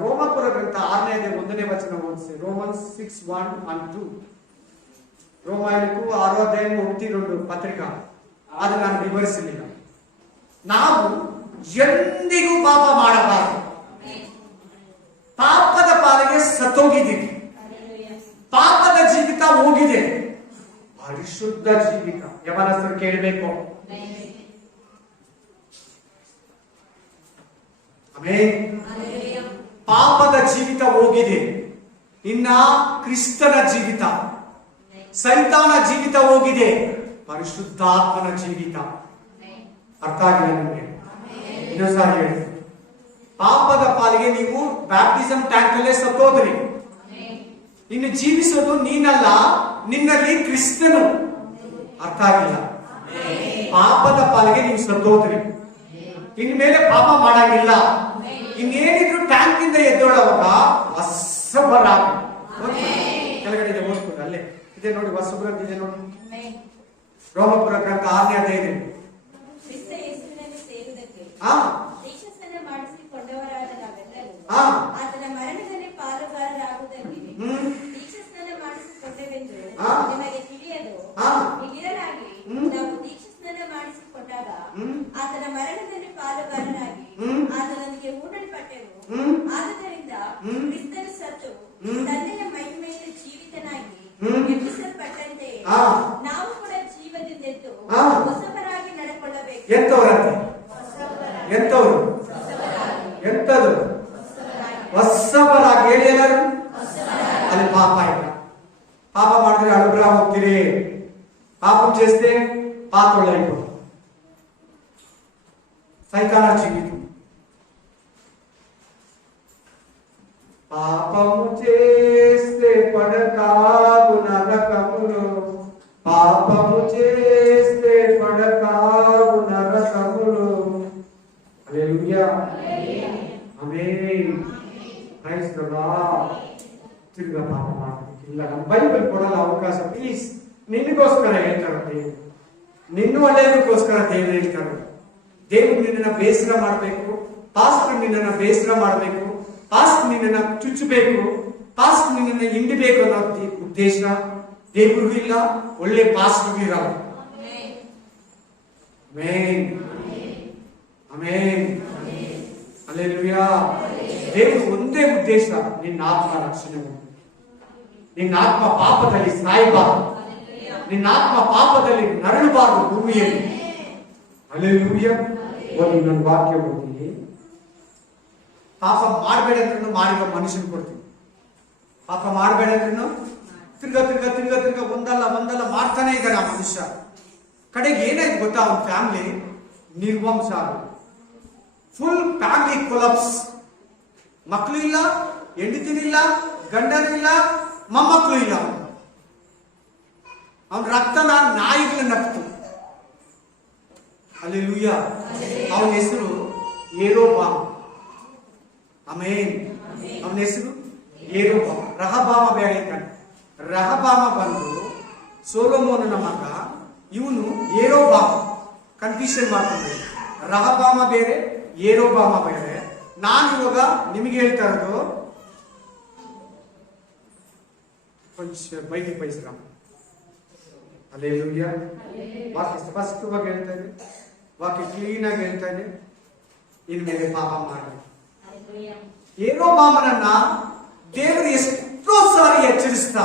ರೋಮಾಪುರ ಗ್ರಂಥ 6ನೇ ಅಧ್ಯಾಯ 1ನೇ ವಚನ ಓದಿಸಿ. ರೋಮನ್ಸ್ 6:1-2. ರೋಮಾಯಣಕ್ಕೂ 6వ అధ్యాయం 1-2 ಪತ್ರಿಕ. ಅದು ನಾನು ವಿವರಿಸಲಿಲ್ಲ. ನಾವು ಎಂದಿಗೂ ಪಾಪ ಮಾಡಬಾರದು. ಪಾಪದ ಪಾಲಿಗೆ ಸತ್ತೋಗಿದ್ದೀವಿ. ಪಾಪದ ಜೀವಿತ ಹೋಗಿದೆ, ಪರಿಶುದ್ಧ ಜೀವಿತ ಯವನಸ್ಥರು ಕೇಳಬೇಕು. ಆಮೆನ್. ಪಾಪದ ಜೀವಿತ ಹೋಗಿದೆ, ಇನ್ನ ಕ್ರಿಸ್ತನ ಜೀವಿತ, ಸೈತಾನ ಜೀವಿತ ಹೋಗಿದೆ, ಪರಿಶುದ್ಧಾತ್ಮನ ಜೀವಿತ. ಅರ್ಥ ಆಗಿಲ್ಲ ನಿಮಗೆ? ಇನ್ನೊಂದ್ಸಾರಿ ಹೇಳಿ. ಪಾಪದ ಪಾಲಿಗೆ ನೀವು ಬ್ಯಾಪ್ಟಿಸಮ್ ಟ್ಯಾಂಕ್ ಅಲ್ಲೇ ಸತ್ತೋದ್ರಿ. ಇನ್ನು ಜೀವಿಸೋದು ನೀನಲ್ಲ, ನಿನ್ನಲ್ಲಿ ಕ್ರಿಸ್ತನು. ಅರ್ಥ ಆಗಿಲ್ಲ? ಪಾಪದ ಪಾಲಿಗೆ ನೀವು ಸತ್ತೋದ್ರಿ. ಇನ್ಮೇಲೆ ಪಾಪ ಮಾಡಂಗಿಲ್ಲ. ಇನ್ನೇನಿದ್ರು ಟ್ಯಾಂಕ್ ಇಂದ ಎದ್ದೋಳವಾಗ ಹೊಸಬರಾಗಿ ಕೆಳಗಡೆ ಇದೆ, ಓದ್ಕೊಂಡು ಅಲ್ಲೇ ಇದೆ ನೋಡಿ, ಹೊಸಬರಂತ ಇದೆ ನೋಡಿ. ರೋಮಪುರ ಗ್ರಂಥ 6ನೇ ಅಧ್ಯಾಯ. ಕ್ರಿಸ್ತ ಯೇಸುವಿನಲ್ಲಿ ಸೇರುವುದಕ್ಕೆ ದೀಕ್ಷಾಸ್ನಾನ ಮಾಡಿಸಿಕೊಂಡವರಾದ ನಾವೆಲ್ಲರೂ ಆತನ ಮರಣದಲ್ಲಿ ಪಾಲುಗಾರರಾಗುವುದಕ್ಕೆ ದೀಕ್ಷಾಸ್ನಾನ ಮಾಡಿಸಿಕೊಂಡೆವೆಂದು ನಿಮಗೆ ತಿಳಿಯದು. ಹೀಗಿರಲಾಗಿ ನಾವು ದೀಕ್ಷಾಸ್ನಾನ ಮಾಡಿಸಿಕೊಂಡಾಗ ಆತನ ಮರಣದಲ್ಲಿ ಪಾಲುಗಾರರಾಗಿ ಆತನೊಂದಿಗೆ ಹೂಡಲ್ಪಟ್ಟೆವು. ಆದುದರಿಂದ ಕ್ರಿಸ್ತನು ಸತ್ತು ತಂದೆಯ ಮಹಿಮೆಯ ಜೀವಿತನಾಗಿ ಎಬ್ಬಿಸಲ್ಪಟ್ಟಂತೆ ನಾವು ಕೂಡ ಜೀವದಿಂದೆದ್ದು ಹೊಸಬರಾಗಿ ನಡ್ಕೊಳ್ಳಬೇಕು. ಎಂತವ್ರಂತೆ? ಎಂತವ್ರು? ಎಂತದು? ಹೊಸಬರಾಗಿ. ಹೇಳಿ ಎಲ್ಲರೂ. అది పాప. పాప ಮಾಡಿದ್ರೆ ಅಳುಗ್ರಾ ಹೋಗ್ತೀರಿ. పాపం చేస్తే పాతోళ్ళు అయిపోతారు. సైతాన జీవితం. పాపము చేస్తే పడతావు నరకములో, పాపము చేస్తే పడతావు నరకములో. హల్లెలూయా, ఆమేన్, ప్రైజ్ ది లార్డ్. ತಿರ್ಗಾ ಪಾಪ ಮಾಡಲಿಕ್ಕಿಲ್ಲ. ನಮ್ಮ ಬೈಬಲ್ ಕೊಡಲ್ಲ ಅವಕಾಶ. ಪ್ಲೀಸ್, ನಿನಗೋಸ್ಕರ ಹೇಳ್ತಾರೆ ದೇವರು, ನಿನ್ನ ಒಳ್ಳೆಯದಕ್ಕೋಸ್ಕರ ದೇವರು ಹೇಳ್ತಾರೆ. ದೇವರು ನಿನ್ನನ್ನು ಬೇಸರ ಮಾಡಬೇಕು, ಪಾಸ್ಟರ್ ನಿನ್ನನ್ನು ಬೇಸರ ಮಾಡಬೇಕು, ಪಾಸ್ಟರ್ ನಿನ್ನನ್ನು ಚುಚ್ಚಬೇಕು, ಪಾಸ್ಟರ್ ನಿನ್ನನ್ನು ಹಿಂಡಬೇಕು ಅನ್ನೋ ಉದ್ದೇಶ ದೇವರಿಗೂ ಇಲ್ಲ, ಒಳ್ಳೆ ಪಾಸ್ಟರ್ಗೂ ಇರಲ್ಲ. Amen, amen, hallelujah. ದೇವರು ಒಂದೇ ಉದ್ದೇಶ, ನಿನ್ನ ಆತ್ಮ ರಕ್ಷಣೆ, ನಿನ್ನ ಆತ್ಮ ಪಾಪದಲ್ಲಿ ಸಾಯಬಾರದು, ನಿನ್ನ ಆತ್ಮ ಪಾಪದಲ್ಲಿ ನರಳಬಾರದು ಭೂಮಿಯಲ್ಲಿ. ಹಲ್ಲೆಲೂಯಾ. ಒಂದು ನನ್ನ ವಾಕ್ಯ ಓದಿ. ಪಾಪ ಮಾಡಬೇಡ ಅಂದ್ರೂ ಮಾಡಿರೋ ಮನುಷ್ಯನ ಕೊಡ್ತೀವಿ. ಪಾಪ ಮಾಡಬೇಡ ಅಂದ್ರೂ ತಿರ್ಗಾ ತಿರ್ಗಾ ತಿರ್ಗಾ ತಿರ್ಗಾ ಒಂದಲ್ಲ ಮಾಡ್ತಾನೆ ಇದ್ದಾನೆ ಆ ಮನುಷ್ಯ. ಕಡೆಗೆ ಏನಾಯ್ತು ಗೊತ್ತಾ? ಅವನ ಫ್ಯಾಮಿಲಿ ನಿರ್ವಂಶ ಆಗೋದು. Full family collapse. ಮಕ್ಕಳು ಇಲ್ಲ, ಹೆಂಡತಿನಿಲ್ಲ, ಗಂಡನಿಲ್ಲ, ಮೊಮ್ಮಕ್ಕಳು ಇಲ್ಲ. ಅವನ ರಕ್ತನ ನಾಯಿಗಳ ನಕ್ತು. ಹಲ್ಲೆಲೂಯಾ. ಅವನ ಹೆಸರು ಯೆರೋಬಾಮ್. ಆಮೆನ್. ಅವನ ಹೆಸರು ಯೆರೋಬಾಮ್. ರಹಬಾಮ ಬೇರೆ ಇದ್ದಾನೆ. ರಹಬಾಮ ಬಂದು ಸೊಲೊಮೋನನ ಮಗ, ಇವನು ಯೆರೋಬಾಮ್. ಕನ್ಫ್ಯೂಷನ್ ಮಾಡ್ಕೊಂಡ್ರೆ ರಹಬಾಮ ಬೇರೆ, ಯೆರೋಬಾಮ ಬೇರೆ. ನಾನು ಇವಾಗ ನಿಮಗೆ ಹೇಳ್ತಾ ಇರೋದು ಕೊಂಚ ಬೈಲಿ ಪೈಸ್ರಾಮ. ಹಲ್ಲೆಲೂಯಾ. ವಾಕ್ಯ ಸ್ಪಷ್ಟವಾಗಿ ಹೇಳ್ತಾ ಇದೆ, ವಾಕ್ಯ ಕ್ಲೀನ್ ಆಗಿ ಹೇಳ್ತಾ ಇದೆ. ಇನ್ಮೇಲೆ ಪಾಪ ಮಾಡಬೇಕು. ಯೆರೋಬಾಮನನ್ನ ದೇವರು ಎಷ್ಟೋ ಸಾರಿ ಎಚ್ಚರಿಸ್ತಾ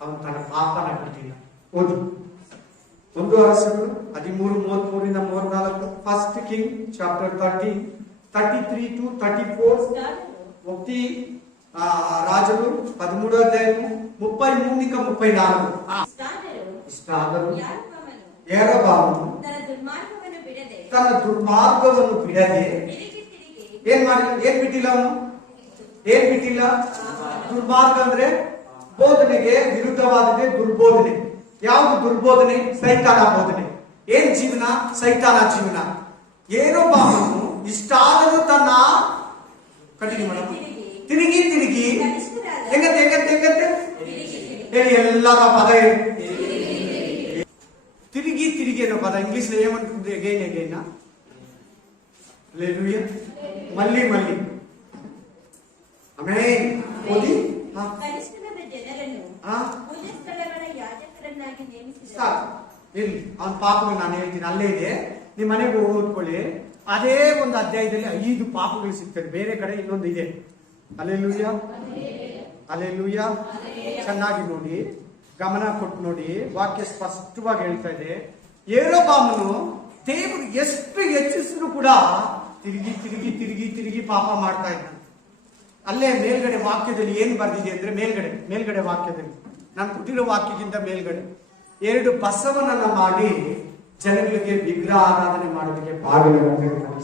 ಅವನು ತನ್ನ ಪಾಪನ ಬಿಟ್ಟಿಲ್ಲ. ಓದು 1 ಅರಸರು 13:33-34. First king chapter 13 33 to 34. ఒకటి రాజులు 13వ అధ్యాయము 33 ఇంకా 34. ఇష్టాదరు యెరొబాము తన ದುರ್ಮಾರ್ಗವನ್ನು ಬಿಡದೆ ಏನ್ ಬಿಟ್ಟಿಲ್ಲ ಅವನು? ಏನ್ ಬಿಟ್ಟಿಲ್ಲ? ದುರ್ಮಾರ್ಗ ಅಂದ್ರೆ ಬೋಧನೆಗೆ ವಿರುದ್ಧವಾದದೆ ದುರ್ಬೋಧನೆ. ಯಾವುದು ದುರ್ಬೋಧನೆ? ಸೈತಾನ ಬೋಧನೆ. ಏನ್ ಜೀವನ? ಸೈತಾನ ಜೀವನ. ಯೆರೊಬಾಮನು ಇಷ್ಟಾದರೂ ತನ್ನ ಕಂಟಿನ್ಯೂ ಮಾಡೋಣ. ತಿರುಗಿ ಹೆಂಗತ್ತೆ ಹೇಳಿ ಎಲ್ಲರ ಪದ ತಿರುಗಿ ಅನ್ನೋ ಪದ ಇಂಗ್ಲಿಷ್ ಏಮಂటుంది? ಎಗೈನ್ హల్లెలూయా. మళ్ళీ ఆమేన్. ఓది ಕನಿಷ್ಠನಾದ ಜನರನ್ನು ಪೂಜೆ ಸ್ಥಳಗಳ ಯಾಜಕರನ್ನಾಗಿ ನೇಮಿಸಿದರು. ಇಲ್ಲಿ ಅವನ ಪಾಪಗಳು ನಾನು ಹೇಳ್ತೀನಿ, ಅಲ್ಲೇ ಇದೆ, ನಿಮ್ಮ ಮನೆಗೆ ಓದ್ಕೊಳ್ಳಿ. ಅದೇ ಒಂದು ಅಧ್ಯಾಯದಲ್ಲಿ 5 ಪಾಪಗಳು ಸಿಗ್ತದೆ, ಬೇರೆ ಕಡೆ ಇನ್ನೊಂದು ಇದೆ. Hallelujah hallelujah. ಚೆನ್ನಾಗಿ ನೋಡಿ, ಗಮನ ಕೊಟ್ಟು ನೋಡಿ, ವಾಕ್ಯ ಸ್ಪಷ್ಟವಾಗಿ ಹೇಳ್ತಾ ಇದೆ. ಯೆರೊಬಾಮನು ದೇವರು ಎಷ್ಟು ಹೆಚ್ಚಿಸಿದ್ರು ಕೂಡ ತಿರುಗಿ ಪಾಪ ಮಾಡ್ತಾ ಇದ್ದಾನೆ. ಅಲ್ಲೇ ಮೇಲ್ಗಡೆ ವಾಕ್ಯದಲ್ಲಿ ಏನ್ ಬರ್ದಿದೆ ಅಂದ್ರೆ, ಮೇಲ್ಗಡೆ ವಾಕ್ಯದಲ್ಲಿ ನಾನು ಕೊಟ್ಟಿರೋ ವಾಕ್ಯಕ್ಕಿಂತ ಮೇಲ್ಗಡೆ 2 ಬಸವನನ್ನ ಮಾಡಿ ಜನಗಳಿಗೆ ವಿಗ್ರಹ ಆರಾಧನೆ ಮಾಡೋದಕ್ಕೆ ಬಾಗಿಲನ್ನು ತೆರೀತಾರೆ.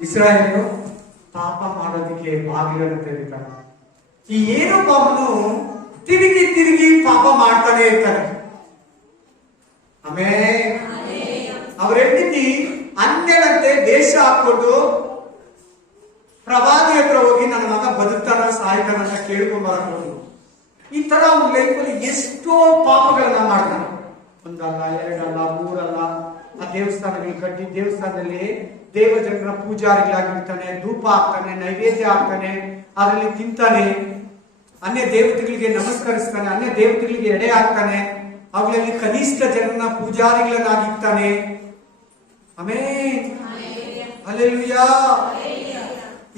ಇಸ್ರಾಯೇಲರು ಪಾಪ ಮಾಡೋದಕ್ಕೆ ಬಾಗಿಲನ್ನು ತೆರೀತಾರೆ. ಈ ಯೆರೊಬಾಮನು ತಿರುಗಿ ಪಾಪ ಮಾಡ್ತಾನೆ ಇರ್ತಾರೆ. ಆಮೇಲೆ ಅವ್ರ ಹೆಂಡತಿ ಅನ್ಯರಂತೆ ವೇಷ ಹಾಕೊಂಡು ಪ್ರವಾದಿ ಹತ್ರ ಹೋಗಿ ನನ್ನ ಮಗ ಬದುಕ್ತಾನ ಸಾಯ್ತಾನ ಅಂತ ಕೇಳ್ಕೊಂಡ್ ಬರಬಹುದು. ಈ ತರ ಅವ್ನ ಲೈಫಲ್ಲಿ ಎಷ್ಟೋ ಪಾಪಗಳನ್ನ ಮಾಡ್ತಾನೆ. 1 ಅಲ್ಲ 2 ಅಲ್ಲ 3 ಅಲ್ಲ. ಆ ದೇವಸ್ಥಾನಗಳು ಕಟ್ಟಿ ದೇವಸ್ಥಾನದಲ್ಲಿ ದೇವ ಜನರ ಪೂಜಾರಿಗಳಾಗಿರ್ತಾನೆ, ಧೂಪ ಹಾಕ್ತಾನೆ, ನೈವೇದ್ಯ ಹಾಕ್ತಾನೆ, ಅದರಲ್ಲಿ ತಿಂತಾನೆ, ಅನ್ಯ ದೇವತೆಗಳಿಗೆ ನಮಸ್ಕರಿಸ್ತಾನೆ, ಅನ್ಯ ದೇವತೆಗಳಿಗೆ ಎಡೆ ಹಾಕ್ತಾನೆ, ಅವುಗಳಲ್ಲಿ ಕನಿಷ್ಠ ಜನರನ್ನ ಪೂಜಾರಿಗಳನ್ನಾಗಿರ್ತಾನೆ. ಆಮೆನ್. ಹಲ್ಲೆಲೂಯಾ.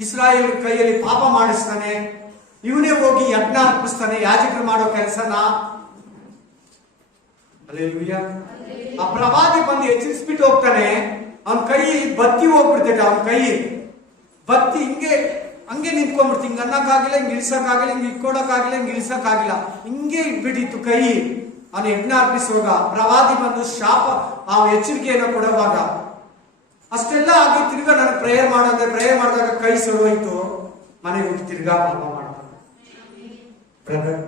ಇಸ್ರಾಯೇಲ್ ಕೈಯಲ್ಲಿ ಪಾಪ ಮಾಡಿಸ್ತಾನೆ. ಇವನೇ ಹೋಗಿ ಯಜ್ಞ ಅರ್ಪಿಸ್ತಾನೆ, ಯಾಜಕರು ಮಾಡೋ ಕೆಲಸನ. ಹಲ್ಲೆಲೂಯಾ. ಆ ಪ್ರವಾದಿ ಬಂದು ಎಚ್ಚರಿಸ್ಬಿಟ್ಟು ಹೋಗ್ತಾನೆ. ಅವನ ಕೈ ಬತ್ತಿ ಹೋಗ್ಬಿಡ್ತೈತೆ. ಅವನ ಕೈ ಬತ್ತಿ ಹಂಗೆ ನಿಂತ್ಕೊಂಡ್ಬಿಡ್ತು. ಹಿಂಗ ಅನ್ನಕ್ಕಾಗಿಲ್ಲ, ಹಿಂಗ್ ಇಳಿಸಕ್ಕಾಗಿಲ್ಲ, ಹಿಂಗ್ ಇಟ್ಕೊಡಕ್ಕಾಗಿಲ್ಲ, ಹಿಂಗ್ ಇಳಿಸಕ್ಕಾಗಿಲ್ಲ, ಹಿಂಗೆ ಇಟ್ಬಿಟ್ಟಿತ್ತು ಕೈ. ಅವನು ಯಜ್ಞ ಅರ್ಪಿಸುವಾಗ ಪ್ರವಾದಿ ಬಂದು ಶಾಪ ಆ ಎಚ್ಚರಿಕೆಯನ್ನು ಕೊಡುವಾಗ ಅಷ್ಟೆಲ್ಲ ಆಗಿ ತಿರ್ಗಾ ನಾನು ಪ್ರೇಯರ್ ಮಾಡಿದಾಗ ಕೈ ಸರೋಯ್ತು. ಮನೆಗೆ ಹೋಗಿ ತಿರ್ಗಾ ಪಾಪ ಮಾಡ್ತಾನೆ. ಬ್ರದರ್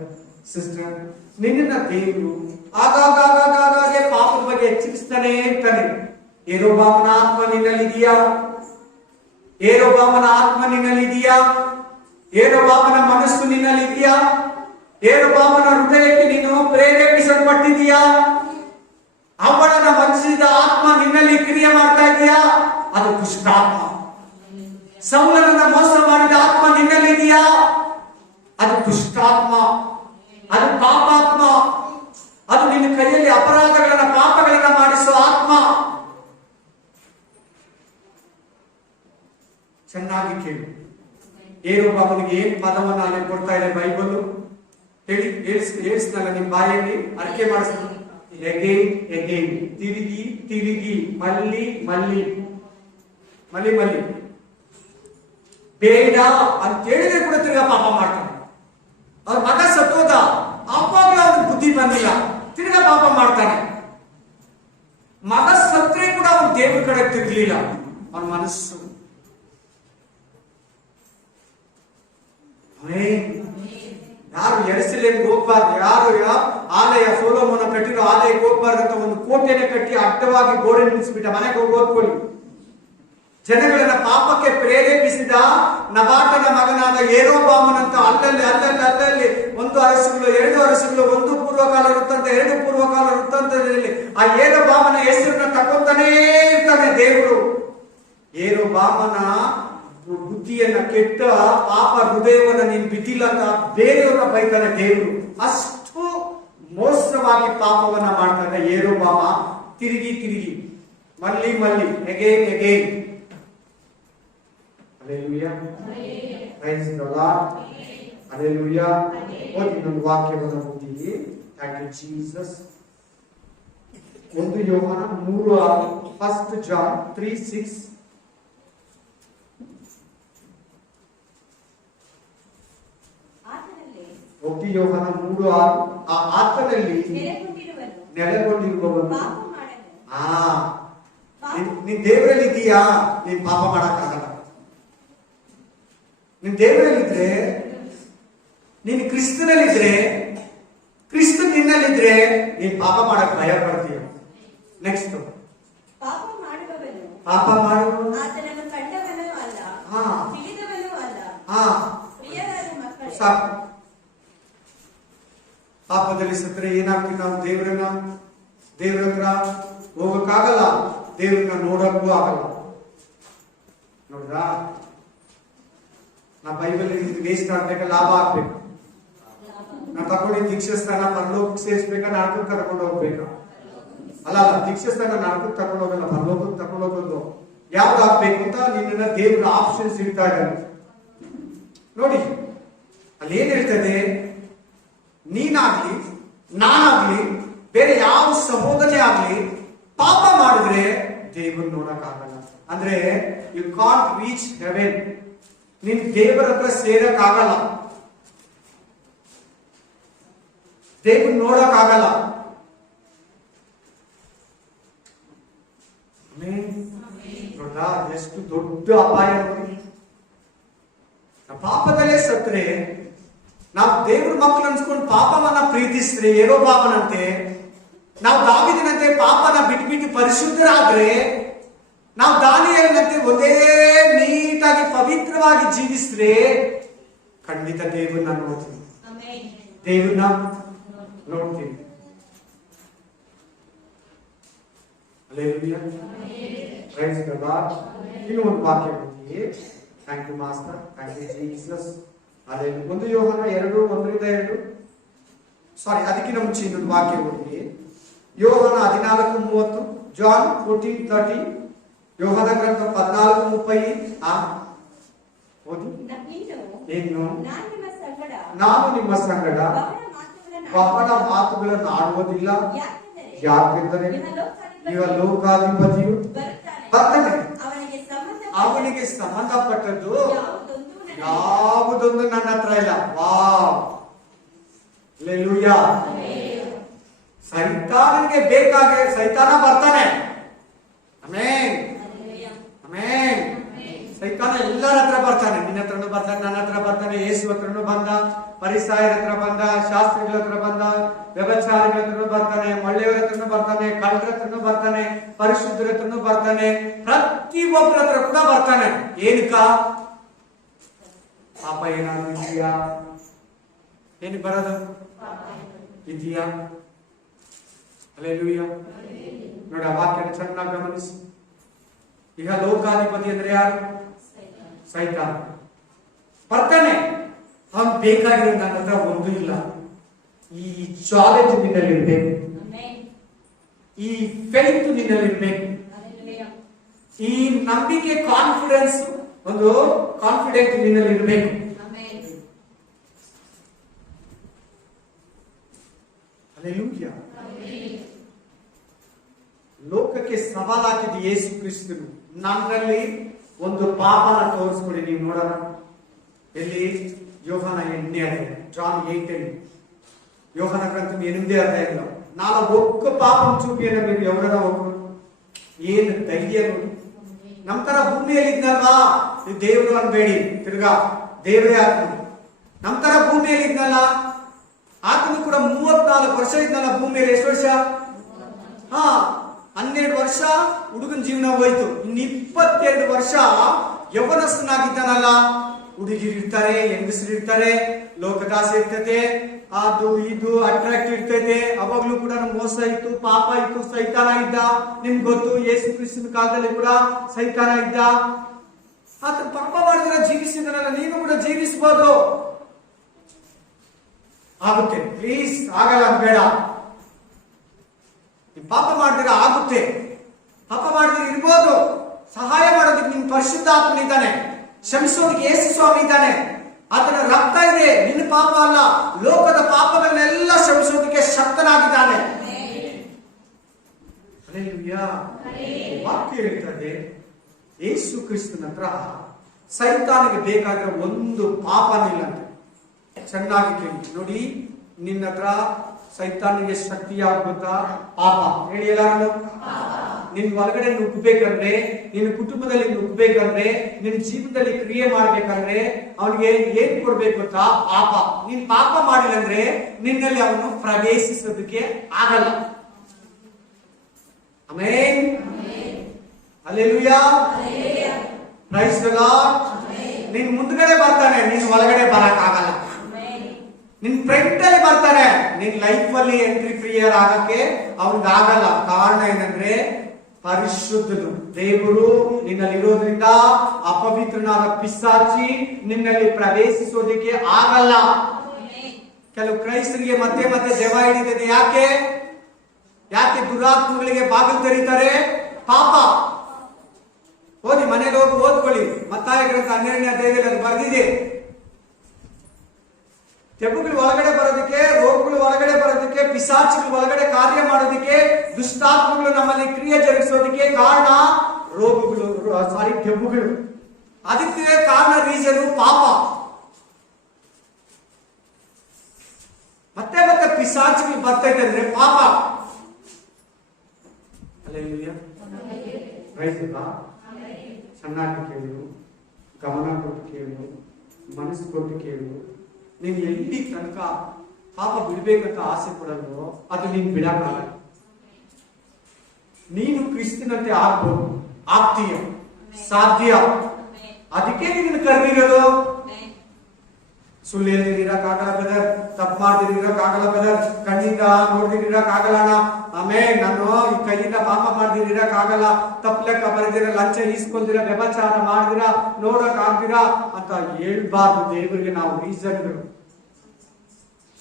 ಸಿಸ್ಟರ್, ನಿನ್ನ ದೇವರು ಆಗಾಗ ಪಾಪದ ಬಗ್ಗೆ ಎಚ್ಚರಿಸ್ತಾನೆ ಇರ್ತಾನೆ. ಯೆರೊಬಾಮನ ಆತ್ಮ ನಿನ್ನಲ್ಲಿದೆಯಾ? ಯೆರೊಬಾಮನ ಆತ್ಮ ನಿನ್ನಲ್ಲಿದೆಯಾ? ಯೆರೊಬಾಮನ ಮನಸ್ಸು ನಿನ್ನಲ್ಲಿದೆಯಾ? ಯೆರೊಬಾಮನ ಹೃದಯಕ್ಕೆ ನೀನು ಪ್ರೇರೇಪಿಸಲ್ಪಟ್ಟಿದೀಯಾ? ಅವಳನ್ನ ಮನಸ್ಸಿದ ಆತ್ಮ ನಿನ್ನಲ್ಲಿ ಕ್ರಿಯೆ ಮಾಡ್ತಾ ಇದೆಯಾ? ಅದು ದುಷ್ಟಾತ್ಮ. ಸೌಲನನ್ನ ಮೋಸ ಮಾಡಿದ ಆತ್ಮ ನಿನ್ನಲ್ಲಿದೆಯಾ? ಅದು ದುಷ್ಟಾತ್ಮ, ಅದು ಪಾಪಾತ್ಮ. ಅದು ನಿನ್ನ ಕೈಯಲ್ಲಿ ಅಪರಾಧಗಳನ್ನ ಪಾಪಗಳನ್ನ ಮಾಡಿಸೋ ಆತ್ಮ. ಚೆನ್ನಾಗಿ ಕೇಳಿ. ಯೆರೊಬಾಮನಿಗೆ ಏನ್ ಪದವನ್ನ ಅಲ್ಲಿ ಕೊಡ್ತಾ ಇದೆ ಬೈಬಲ್? ಹೇಳಿ, ಹೇಳಿಸ್ನಲ್ಲ ನಿಮ್ಮ ಬಾಯಲ್ಲಿ ಅರಿಕೆ ಮಾಡಿಸ್ತೀನಿ. ಎಗೈನ್, ತಿರುಗಿ ಮಲ್ಲಿ ಬೇಡ ಅಂತ ಹೇಳಿದ್ರೆ ಕೂಡ ತಿರ್ಗಾ ಪಾಪ ಮಾಡ್ತಾನೆ. ಅವ್ರ ಮಗ ಸತ್ತೋದ, ಅವಾಗಲೂ ಅವ್ನಿಗೆ ಬುದ್ಧಿ ಬಂದಿಲ್ಲ, ತಿರ್ಗಾ ಪಾಪ ಮಾಡ್ತಾನೆ. ಮಗ ಸತ್ರೆ ಕೂಡ ಅವನು ದೇವ್ರ ಕಡೆ ತಿರ್ಗಲಿಲ್ಲ. ಅವನ ಮನಸ್ಸು ಯಾರು ಯೆರೂಸಲೇಮಿಗೆ ಹೋಗ್ಬಾರ್ದು, ಯಾರು ಆಲಯ ಸೊಲೊಮೋನ ಕಟ್ಟಿರೋ ಆಲಯಕ್ಕೆ ಹೋಗ್ಬಾರ್ದು ಅಂತ ಒಂದು ಕೋಟೆನೆ ಕಟ್ಟಿ ಅಡ್ಡವಾಗಿ ಗೋಡೆ ನಿಲ್ಲಿಸ್ಬಿಟ್ಟ. ಮನೆಗೆ ಹೋಗಿ ಓದ್ಕೊಳ್ಳಿ. ಜನಗಳನ್ನ ಪಾಪಕ್ಕೆ ಪ್ರೇರೇಪಿಸಿದ ನಬಾಟನ ಮಗನಾದ ಯೆರೊಬಾಮನಂತ ಅಲ್ಲಲ್ಲಿ 1 ಅರಸುಗಳು 2 ಅರಸುಗಳು, 1 ಪೂರ್ವಕಾಲ ವೃತ್ತಾಂತ 2 ಪೂರ್ವಕಾಲ ವೃತ್ತಾಂತದಲ್ಲಿ ಆ ಯೆರೊಬಾಮನ ಹೆಸರನ್ನ ತಕೊಂತಾನೇ ಇರ್ತಾನೆ ದೇವರು. ಯೆರೊಬಾಮನ ಬುದ್ಧಿಯನ್ನ ಕೆಟ್ಟ ಪಾಪ ಹೃದಯವನ್ನ ನೀನ್ ಬಿಟ್ಟಿಲ್ಲ ಅಂತ ಬೇರೆಯವರ ಬೈತಾನೆ ದೇವರು. ಅಷ್ಟು ಮೋಸವಾಗಿ ಪಾಪವನ್ನ ಮಾಡ್ತಾನೆ ಯೆರೊಬಾಮ. ತಿರುಗಿ ಮಲ್ಲಿ again. Hallelujah. Praise the Lord. Hallelujah. ಓದಿ ಇನ್ನೊಂದು ವಾಕ್ಯವನ್ನು ಓದಿ. Thank you Jesus. 1 ಯೋಹಾನ 3 1 ಜಾನ್ 3:6. 1 ಯೋಹಾನ 3:6 ಆ ಆತ್ಮನಲ್ಲಿ ನೆಲೆಗೊಂಡಿರುವವನು ಪಾಪ ಮಾಡಲು ನೀನ್ ದೇವರಲ್ಲಿ ಇದೀಯಾ, ನೀನ್ ಪಾಪ ಮಾಡಕ್ಕಾಗಲ್ಲ. ನೀನ್ ದೇವರಲ್ಲಿದ್ರೆ, ನೀನ್ ಕ್ರಿಸ್ತನಲ್ಲಿದ್ರೆ, ಕ್ರಿಸ್ತ ನಿನ್ನಲ್ಲಿದ್ರೆ ನೀನ್ ಪಾಪ ಮಾಡಕ್ ಭಯ ಪಡ್ತೀಯ. ನೆಕ್ಸ್ಟ್, ಪಾಪ ಮಾಡುವವನು ಆತನನ್ನು ಕಂಡವನೂ ಅಲ್ಲ, ತಿಳಿದವನೂ ಅಲ್ಲ. ಪ್ರಿಯರಾದ ಮಕ್ಕಳೇ, ಸಾಕು. ಪಾಪದಲ್ಲಿ ಸತ್ರೆ ಏನಾಗ್ತೀವಿ ನಾವು? ದೇವ್ರ ಹತ್ರ ಹೋಗಕ್ಕಾಗಲ್ಲ, ದೇವ್ರನ್ನ ನೋಡಕ್ಕೂ ಆಗಲ್ಲ. ನೋಡ್ದಾ, ನಾ ಬೈಬಲ್ ವೇಸ್ಟ್ ಆಗ್ಬೇಕಾ, ಲಾಭ ಆಗ್ಬೇಕು? ನಾ ತಗೊಂಡಿದ್ದ ದೀಕ್ಷಾಸ್ಥಾನ ಪರಲೋಕಕ್ಕೆ ಸೇರಿಸ್ಬೇಕಾ, ನರಕಕ್ಕೆ ಕರ್ಕೊಂಡು ಹೋಗ್ಬೇಕಾ? ಅಲ್ಲ, ದೀಕ್ಷಾಸ್ಥಾನ ನರಕಕ್ಕೆ ತಗೊಂಡು ಹೋಗಲ್ಲ, ಪರಲೋಕಕ್ಕೆ ತಗೊಂಡು ಹೋಗೋದು. ಯಾವ್ದು ಆಗ್ಬೇಕು ಅಂತ ನಿನ್ನ ದೇವ್ರ ಆಪ್ಷನ್ಸ್ ಇಡ್ತಾ ಇದ್ದಾರೆ ನೋಡಿ. ಅಲ್ಲಿ ಏನ್ ಹೇಳ್ತದೆ, ನೀನಾಗ್ಲಿ ನಾನಾಗ್ಲಿ ಬೇರೆ ಯಾವ ಸಹೋದರನೇ ಆಗ್ಲಿ ಪಾಪ ಮಾಡಿದ್ರೆ ದೇವ್ರನ್ನ ನೋಡಕ್ಕಾಗಲ್ಲ. ಅಂದ್ರೆ ಯು ಕಾಂಟ್ ರೀಚ್ ಹೆವೆನ್. ನೀನ್ ದೇವರ ಹತ್ರ ಸೇರಕ್ಕಾಗಲ್ಲ, ದೇವ್ರನ್ನ ನೋಡಕ್ಕಾಗಲ್ಲ. ನೋಡ್ದಾ, ಎಷ್ಟು ದೊಡ್ಡ ಅಪಾಯ ನೋಡಿ. ಪಾಪದಲ್ಲೇ ಸತ್ರೆ, ನಾವು ದೇವ್ರ ಮಕ್ಕಳು ಅನ್ಸ್ಕೊಂಡು ಪಾಪವನ್ನ ಪ್ರೀತಿಸಿದ್ರೆ ಏನೋ ಪಾಪನಂತೆ, ನಾವು ದಾವೀದನಂತೆ ಪಾಪನ ಬಿಟ್ಬಿಟ್ಟು ಪರಿಶುದ್ಧರಾದ್ರೆ, ನಾವು ದಾನಿಯೇಲನಂತೆ ಒಂದೇ ನೀಟಾಗಿ ಪವಿತ್ರವಾಗಿ ಜೀವಿಸಿದ್ರೆ ಖಂಡಿತ ದೇವ್ರನ್ನ ನೋಡ್ತೀವಿ, ದೇವ್ರನ್ನ ನೋಡ್ತೀವಿ. Hallelujah. Praise the Lord. ಇನ್ನು ಒಂದು ವಾಕ್ಯ ಓದಿ. Thank you master, thank you Jesus. ಅದೇ 1 ಯೋಹಾನ 2:1-2. ಸಾರಿ, ಅದಕ್ಕಿಂತ ಮುಂಚೆ ಇನ್ನೊಂದು ವಾಕ್ಯ ಓದಿ. ಯೋಹಾನ 14:30, ಜಾನ್ 14:30, ಯೋಹಾನ ಗ್ರಂಥ 14:30. ಓದಿ. ಏನು? ನಾನು ನಿಮ್ಮ ಸಂಗಡ ಬಹಳ ಮಾತುಗಳನ್ನು ಆಡುವುದಿಲ್ಲ, ಯಾಕೆಂದರೆ ಲೋಕಾಧಿಪತಿಯು ಬರ್ತಾನೆ, ಅವನಿಗೆ ಸಂಬಂಧಪಟ್ಟದ್ದು ಯಾವುದೊಂದು ನನ್ನ ಹತ್ರ ಇಲ್ಲ. Wow, hallelujah. ಸೈತಾನನಿಗೆ ಬೇಕಾದ್ರೆ ಸೈತಾನ ಬರ್ತಾನೆ. Amen, amen. ಸೈತಾನ ಎಲ್ಲರ ಹತ್ರ ಬರ್ತಾನೆ. ನಿನ್ನ ಹತ್ರನೂ ಬರ್ತಾನೆ, ನನ್ನ ಹತ್ರ ಬರ್ತಾನೆ, ಯೇಸು ಹತ್ರನೂ ಬಂದ, ಪರಿಸಾಯರ ಹತ್ರ ಬಂದ, ಶಾಸ್ತ್ರಿಗಳ ಹತ್ರ ಬಂದ, ವ್ಯಭಿಚಾರಿಗಳ ಹತ್ರನೂ ಬರ್ತಾನೆ, ಒಳ್ಳೆಯವರ ಹತ್ರನೂ ಬರ್ತಾನೆ, ಕಳ್ಳರ ಹತ್ರನೂ ಬರ್ತಾನೆ, ಪರಿಶುದ್ಧರ ಹತ್ರನೂ ಬರ್ತಾನೆ, ಪ್ರತಿಯೊಬ್ಬರ ಹತ್ರ ಕೂಡ ಬರ್ತಾನೆ. ಏನಕ್ಕ? ಪಾಪ ಏನಾದ್ರು ಇದೆಯಾ? ಏನಕ್ಕೆ ಬರೋದು? ಇದೆಯಾ? ಹಲ್ಲೆಲೂಯಾ. ನೋಡಿ, ಆ ವಾಕ್ಯನ ಚೆನ್ನಾಗಿ ಗಮನಿಸಿ. ಈಗ ಲೋಕಾಧಿಪತಿ ಅಂದ್ರೆ ಯಾರು? ಸೈತಾನ ಬರ್ತಾನೆ. ಅವನ್ ಬೇಕಾಗಿರೋ ನನ್ನ ಹತ್ರ ಒಂದು ಇಲ್ಲ. ಈ ಚಾಲೆಂಜ್ ನಿನ್ನಲ್ಲಿರ್ಬೇಕು, ಈ ಫೇತ್ ನಿನ್ನಲ್ಲಿರ್ಬೇಕು, ಈ ನಂಬಿಕೆ, ಕಾನ್ಫಿಡೆನ್ಸ್, ಒಂದು ಕಾನ್ಫಿಡೆಂಟ್ ನಿನ್ನಲ್ಲಿರ್ಬೇಕು. ಹಲ್ಲೆಲೂಯಾ. ಲೋಕಕ್ಕೆ ಸವಾಲಾಕಿದ ಯೇಸು ಕ್ರಿಸ್ತನು, ನನ್ನಲ್ಲಿ ಒಂದು ಪಾಪನ ತೋರಿಸ್ಕೊಡಿ ನೀವು ನೋಡೋಣ. ಎಲ್ಲಿ? ಯೋಹಾನ 8ನೇ ಅಧ್ಯಾಯ, ಜಾನ್ 8. ಯೋಹಾನ ಗ್ರಂಥ 8ನೇ ಅಧ್ಯಾಯ. ನಾಳೆ ಒಕ್ಕ ಪಾಪಂ చూపియన మీరు ఎవరైనా ಒಕ್ಕರು ಏನು ಧೈರ್ಯ ನೋಡಿ. ನಮ್ಮ ತರ ಭೂಮಿಯಲ್ಲಿ ಇದ್ನಲ್ವಾ, ನೀವು ದೇವರು ಅನ್ಬೇಡಿ, ತಿರ್ಗಾ ದೇವರೇ ಆತ್ಮ. ನಮ್ಮ ತರ ಭೂಮಿಯಲ್ಲಿ ಇದ್ನಲ್ಲ, ಆತನು ಕೂಡ 34 ವರ್ಷ ಇದ್ನಲ್ಲ ಭೂಮಿಯಲ್ಲಿ. ಎಷ್ಟು ವರ್ಷ? 12 ವರ್ಷ ಹುಡುಗನ ಜೀವನ ಹೋಯ್ತು. ಇನ್ನು 22 ವರ್ಷ ಯೌವನಸ್ಥನಾಗಿದ್ದಾನಲ್ಲ. ಹುಡುಗಿರು ಇರ್ತಾರೆ, ಹೆಂಗಸರು ಇರ್ತಾರೆ, ಲೋಕದಾಸೆ ಇರ್ತದೆ, ಅದು ಇದು ಅಟ್ರಾಕ್ಟ್ ಇರ್ತೈತೆ. ಅವಾಗ್ಲೂ ಕೂಡ ಮೋಸ ಇತ್ತು, ಪಾಪ ಇತ್ತು, ಸೈತಾನ ಇದ್ದ. ನಿಮ್ಗೆ ಗೊತ್ತು, ಯೇಸು ಕ್ರಿಸ್ತನ ಕಾಲದಲ್ಲಿ ಕೂಡ ಸೈತಾನ ಇದ್ದ. ಆತ ಪಾಪ ಮಾಡಿದ್ರೆ ಜೀವಿಸಿದಾನಲ್ಲ, ನೀನು ಕೂಡ ಜೀವಿಸಬಹುದು. ಆಗುತ್ತೆ, ಪ್ಲೀಸ್, ಆಗಲ್ಲ ಬೇಡ. ಪಾಪ ಮಾಡಿದ್ರೆ ಆಗುತ್ತೆ, ಪಾಪ ಮಾಡಿದ್ರೆ ಇರ್ಬೋದು. ಸಹಾಯ ಮಾಡೋದಕ್ಕೆ ನಿಮ್ ಪರಿಶುದ್ಧಾತ್ಮನಿದ್ದಾನೆ, ಕ್ಷಮಿಸೋದಕ್ಕೆ ಯೇಸು ಸ್ವಾಮಿ ಇದ್ದಾನೆ. ಆತನ ರಕ್ತ ಇದೆ, ನಿನ್ನ ಪಾಪ ಅಲ್ಲ, ಲೋಕದ ಪಾಪಗಳನ್ನೆಲ್ಲ ಕ್ಷಮಿಸೋದಕ್ಕೆ ಶಕ್ತನಾಗಿದ್ದಾನೆ. ಹಲ್ಲೆಲೂಯಾ. ವಾಕ್ಯ ಹೇಳ್ತದೆ, ಯೇಸು ಕ್ರಿಸ್ತನ ಹತ್ರ ಸೈತಾನಿಗೆ ಬೇಕಾಗಿರೋ ಒಂದು ಪಾಪನಿಲ್ಲ. ಚೆನ್ನಾಗಿ ಕೇಳಿ. ನೋಡಿ, ನಿನ್ನ ಹತ್ರ ಸೈತಾನಿಗೆ ಶಕ್ತಿ ಯಾವ್ದು ಗೊತ್ತಾ? ಪಾಪ. ಹೇಳಿ ಎಲ್ಲಾರು. ನಿನ್ ಒಳಗಡೆ ನುಗ್ಬೇಕಂದ್ರೆ, ನಿನ್ನ ಕುಟುಂಬದಲ್ಲಿ ನುಗ್ಬೇಕಂದ್ರೆ, ನಿನ್ನ ಜೀವನದಲ್ಲಿ ಕ್ರಿಯೆ ಮಾಡ್ಬೇಕಂದ್ರೆ ಅವನಿಗೆ ಏನ್ ಕೊಡ್ಬೇಕು ಗೊತ್ತಾ? ಪಾಪ. ನೀನ್ ಪಾಪ ಮಾಡಿಲ್ಲ ಅಂದ್ರೆ ನಿನ್ನಲ್ಲಿ ಅವನು ಪ್ರವೇಶಿಸೋದಕ್ಕೆ ಆಗಲ್ಲ. Amen. Hallelujah. Praise the Lord. ನಿನ್ ಮುಂದ್ಗಡೆ ಬರ್ತಾನೆ, ನೀನ್ ಒಳಗಡೆ ಬರಕ್ ಆಗಲ್ಲ. ನಿನ್ ಫ್ರಂಟ್ ಅಲ್ಲಿ ಬರ್ತಾನೆ, ನಿನ್ ಲೈಫ್ ಅಲ್ಲಿ ಎಂಟ್ರಿ ಫ್ರೀಯರ್ ಆಗಕ್ಕೆ ಅವನಿಗೆ ಆಗಲ್ಲ. ಕಾರಣ ಏನಂದ್ರೆ ಪರಿಶುದ್ಧನು ದೇವರು ನಿನ್ನಲ್ಲಿ ಇರೋದ್ರಿಂದ ಅಪವಿತ್ರನಾದ ಪಿಶಾಚಿ ನಿನ್ನಲ್ಲಿ ಪ್ರವೇಶಿಸೋದಕ್ಕೆ ಆಗಲ್ಲ. ಕೆಲವು ಕ್ರೈಸ್ತರಿಗೆ ಮತ್ತೆ ಮತ್ತೆ ದೆವ್ವ ಹಿಡಿದಿದೆ. ಯಾಕೆ? ಯಾಕೆ ದುರಾತ್ಮಗಳಿಗೆ ಬಾಗಿಲು ತೆರೀತಾರೆ? ಪಾಪ. ಓದಿ, ಮನೇಲಿ ಹೋಗಿ ಓದ್ಕೊಳ್ಳಿ. ಮತ್ತಾಯ ಗ್ರಂಥ 12ನೇ ಅಧ್ಯಾಯದಲ್ಲಿ ಅದು ಬರೆದಿದೆ. ದೆವ್ವಗಳು ಒಳಗಡೆ ಬರೋದಕ್ಕೆ, ರೋಗಗಳು ಒಳಗಡೆ ಬರೋದಕ್ಕೆ, ಪಿಶಾಚಿಗಳು ಒಳಗಡೆ ಕಾರ್ಯ ಮಾಡೋದಕ್ಕೆ, ದುಷ್ಟಾತ್ಮಗಳು ನಮ್ಮಲ್ಲಿ ಕ್ರಿಯೆ ಜರುಗಿಸೋದಕ್ಕೆ ಕಾರಣ ರೋಗಗಳು, ದೆವ್ವಗಳು. ಅದಕ್ಕೆ ಕಾರಣ, ರೀಸನ್ ಪಾಪ. ಮತ್ತೆ ಮತ್ತೆ ಪಿಶಾಚಿಗಳು ಬರ್ತೈತೆ ಅಂದ್ರೆ ಪಾಪ. ಚೆನ್ನಾಗಿ ಕೇಳು, ಗಮನ ಕೊಟ್ಟು ಕೇಳು, ಮನಸ್ಸು ಕೊಟ್ಟು ಕೇಳು. ನೀನ್ ಎಲ್ಲಿ ತನಕ ಪಾಪ ಬಿಡ್ಬೇಕಂತ ಆಸೆ ಪಡಲ್ವೋ ಅದು ನೀನ್ ಬಿಡಕ್ಕಾಗಲ್ಲ. ನೀನು ಕ್ರಿಸ್ತನಂತೆ ಆಗ್ಬೋದು, ಆಗ್ತೀಯ, ಸಾಧ್ಯ. ಅದಕ್ಕೆ ನೀನು ಕರೆದಿರೋದು. ಸುಳ್ಳು ಹೇಳ್ದಿರಕ್ಕಾಗಲ್ಲ ಬ್ರದರ್, ತಪ್ಪು ಮಾಡ್ದಿರಕ್ಕಾಗಲ್ಲ ಬ್ರದರ್, ಕಣ್ಣಿಂದ ನೋಡ್ದಿರಕ್ಕಾಗಲ್ಲ ಅಣ್ಣ, ಆಮೇಲೆ ನಾನು ಈ ಕೈಯಿಂದ ಪಾಪ ಮಾಡ್ದಿರಕ್ಕಾಗಲ್ಲ, ತಪ್ಪು ಲೆಕ್ಕ ಬರೆದಿರ, ಲಂಚ ಈಸ್ಕೊಳ್ದಿರ, ವ್ಯಭಚಾರ ಮಾಡ್ದಿರ, ನೋಡಕ್ ಆಗ್ದಿರಾ ಅಂತ ಹೇಳ್ಬಾರ್ದು. ದೇವರಿಗೆ ನಾವು ರೀಸನ್ಗಳು,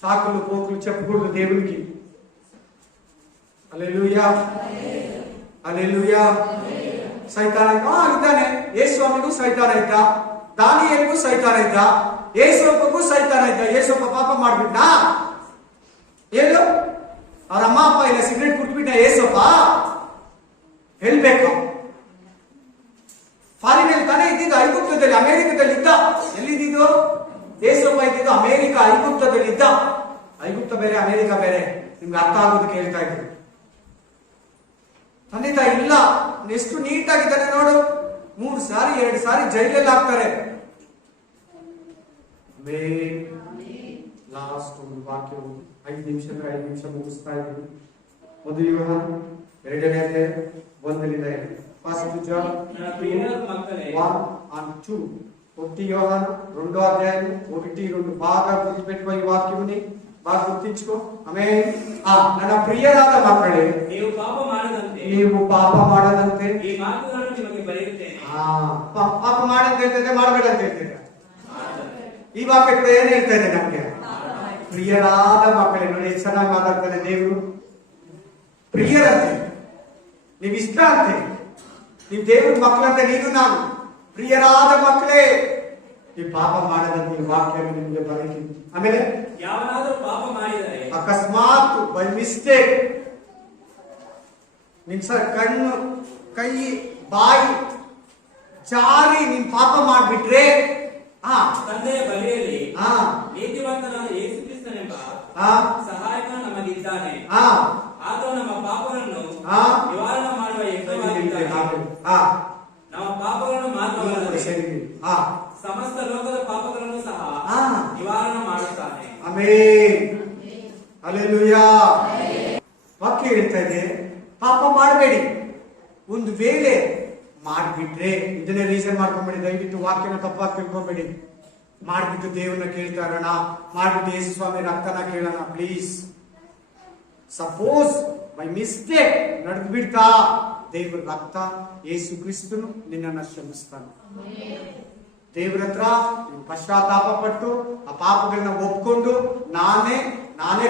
ಸಾಕಲು ಪೋಕಲು చెప్పకూడదు దేవునికి. Hallelujah, hallelujah. ಸೈತಾನ ಇದ್ದಾನೆ. ಯೇಸುವಿಗೂ ಸೈತಾನ ಇದ್ದ, ದಾನಿಯೇಲನಿಗೂ ಸೈತಾನ ಇದ್ದ, ಯೇಸಪ್ಪಗೂ ಸೈತಾನ ಇದ್ದ. ಯೇಸಪ್ಪ ಪಾಪ ಮಾಡ್ಬಿಟ್ಟ. ಏನು ಅವ್ರ ಅಮ್ಮ ಅಪ್ಪ ಇಲ್ಲ ಸಿಗರೇಟ್ ಕುಟ್ಬಿಟ್ಟ ಯೇಸಪ್ಪ? ಹೇಳ್ಬೇಕು. ಫಾರಿನಲ್ಲಿ ತಾನೇ ಇದ್ದಿದ್ದು, ಐಗುಪ್ತದಲ್ಲಿ, ಅಮೆರಿಕದಲ್ಲಿ ಇದ್ದ. ಎಲ್ಲಿದ್ದು ಯೇಸಪ್ಪ ಇದ್ದಿದ್ದು? ಅಮೆರಿಕ, ಐಗುಪ್ತದಲ್ಲಿ ಇದ್ದ. ಐಗುಪ್ತ ಬೇರೆ, ಅಮೆರಿಕ ಬೇರೆ. ನಿಮ್ಗೆ ಅರ್ಥ ಆಗೋದಕ್ಕೆ ಹೇಳ್ತಾ ಇದ್ದೀನಿ. ತಂದೆ ತಾಯಿ ಇಲ್ಲ. ಎಷ್ಟು ನೀಟಾಗಿದ್ದಾನೆ ನೋಡು. 3 ಸಾರಿ 2 ಸಾರಿ ಜೈಲಲ್ಲಿ ಹಾಕ್ತಾರೆ. ಲಾಸ್ಟ್ ಒಂದು ವಾಕ್ಯ 5 ನಿಮಿಷ ಅಂದ್ರೆ 5 ನಿಮಿಷ ಮುಗಿಸ್ತಾ ಇದ್ದೀನಿ. 1 ಯೋಹಾನ 2ನೇ ಅಧ್ಯಾಯ 1ರಿಂದ 2. First John 1:2. 1 ಯೋಹಾನ 2వ అధ్యాయం 1-2 బాగా గుర్తుపెట్టుకో. ఈ వాక్యముని బాగా గుర్తించుకో. ఆమేన్. ನನ್ನ ಪ್ರಿಯರಾದ ಮಕ್ಕಳೇ, ನೀವು ಪಾಪ ಮಾಡದಂತೆ ಈ ಮಾತುಗಳನ್ನು ನಿಮಗೆ ಬರೆಯುತ್ತೇನೆ. ಪಾಪ ಮಾಡಂತ ಹೇಳ್ತಿದ್ರೆ ಮಾಡಬೇಡ ಅಂತ ಹೇಳ್ತಿದ್ರೆ ಈ ವಾಕ್ಯ ಕೂಡ ಏನ್ ಹೇಳ್ತಾ ಇದೆ ನಮ್ಗೆ? ಪ್ರಿಯರಾದ ಮಕ್ಕಳೇ. ನೋಡಿ ಎಷ್ಟು ಚೆನ್ನಾಗಿ ಮಾತಾಡ್ತಾನೆ ದೇವರು. ಪ್ರಿಯರಂತೆ, ನೀವ್ ಇಷ್ಟ ಅಂತೆ, ನೀವ್ ದೇವ್ರ ಮಕ್ಕಳಂತೆ, ನೀನು ನಾನು ಪ್ರಿಯರಾದ ಮಕ್ಕಳೇ. ಈ ಪಾಪ ಮಾಡದಂತೆ ಈ ವಾಕ್ಯ ನಿಮ್ಗೆ ಬರೀತೀನಿ. ಆಮೇಲೆ ಯಾವನಾದರೂ ಪಾಪ ಮಾಡಿದರೆ, ಅಕಸ್ಮಾತ್ ಬೈ ಮಿಸ್ಟೇಕ್ ನಿನ್ ಕಣ್ಣು, ಕೈ, ಬಾಯಿ ಜಾರಿ ನೀನ್ ಪಾಪ ಮಾಡ್ಬಿಟ್ರೆ, ತಂದೆಯ ಬಳಿಯಲ್ಲಿ ನೀತಿವಂತನಾದ ಯೇಸು ಕ್ರಿಸ್ತನೆಂಬ ಸಹಾಯಕನು ನಮಗಿದ್ದಾನೆ. ಆತನು ನಮ್ಮ ಪಾಪಗಳನ್ನು ನಿವಾರಣೆ ಮಾಡುವ ಯಜ್ಞವಾಗಿದ್ದಾನೆ. ನಮ್ಮ ಪಾಪಗಳನ್ನು ಮಾತ್ರವಲ್ಲದೆ ಸಮಸ್ತ ಲೋಕದ ಪಾಪಗಳನ್ನು ಸಹ ನಿವಾರಣೆ ಮಾಡುತ್ತಾನೆ. Amen, hallelujah. ವಾಕ್ಯ ಹೇಳ್ತಾ ಇದೆ ಪಾಪ ಮಾಡಬೇಡಿ. ಒಂದು ವೇಳೆ ಮಾಡ್ಬಿಟ್ರೆ, ಇದನ್ನೇ ರೀಸನ್ ಮಾಡ್ಕೊಂಬೇಡಿ. ದಯವಿಟ್ಟು ವಾಕ್ಯನ ತಪ್ಪಾಗಿ ತಿಳ್ಕೊಂಬೇಡಿ. ಮಾಡ್ಬಿಟ್ಟು ದೇವರನ್ನ ಕೇಳ್ತಾ ಇರೋಣ, ಮಾಡ್ಬಿಟ್ಟು ಯೇಸು ಸ್ವಾಮಿ ರಕ್ತನ ಕೇಳೋಣ ಪ್ಲೀಸ್. ಸಪೋಸ್ ಬೈ ಮಿಸ್ಟೇಕ್ ನಡೆದು ಬಿಡ್ತಾ, ದೇವರ ರಕ್ತ, ಯೇಸು ಕ್ರಿಸ್ತನು ನಿನ್ನನ್ನು ಕ್ಷಮಿಸ್ತಾನೆ. ದೇವರ ಹತ್ರ ಪಶ್ಚಾತ್ತಾಪ ಪಟ್ಟು ಆ ಪಾಪಗಳನ್ನ ಒಪ್ಕೊಂಡು ನಾನೇ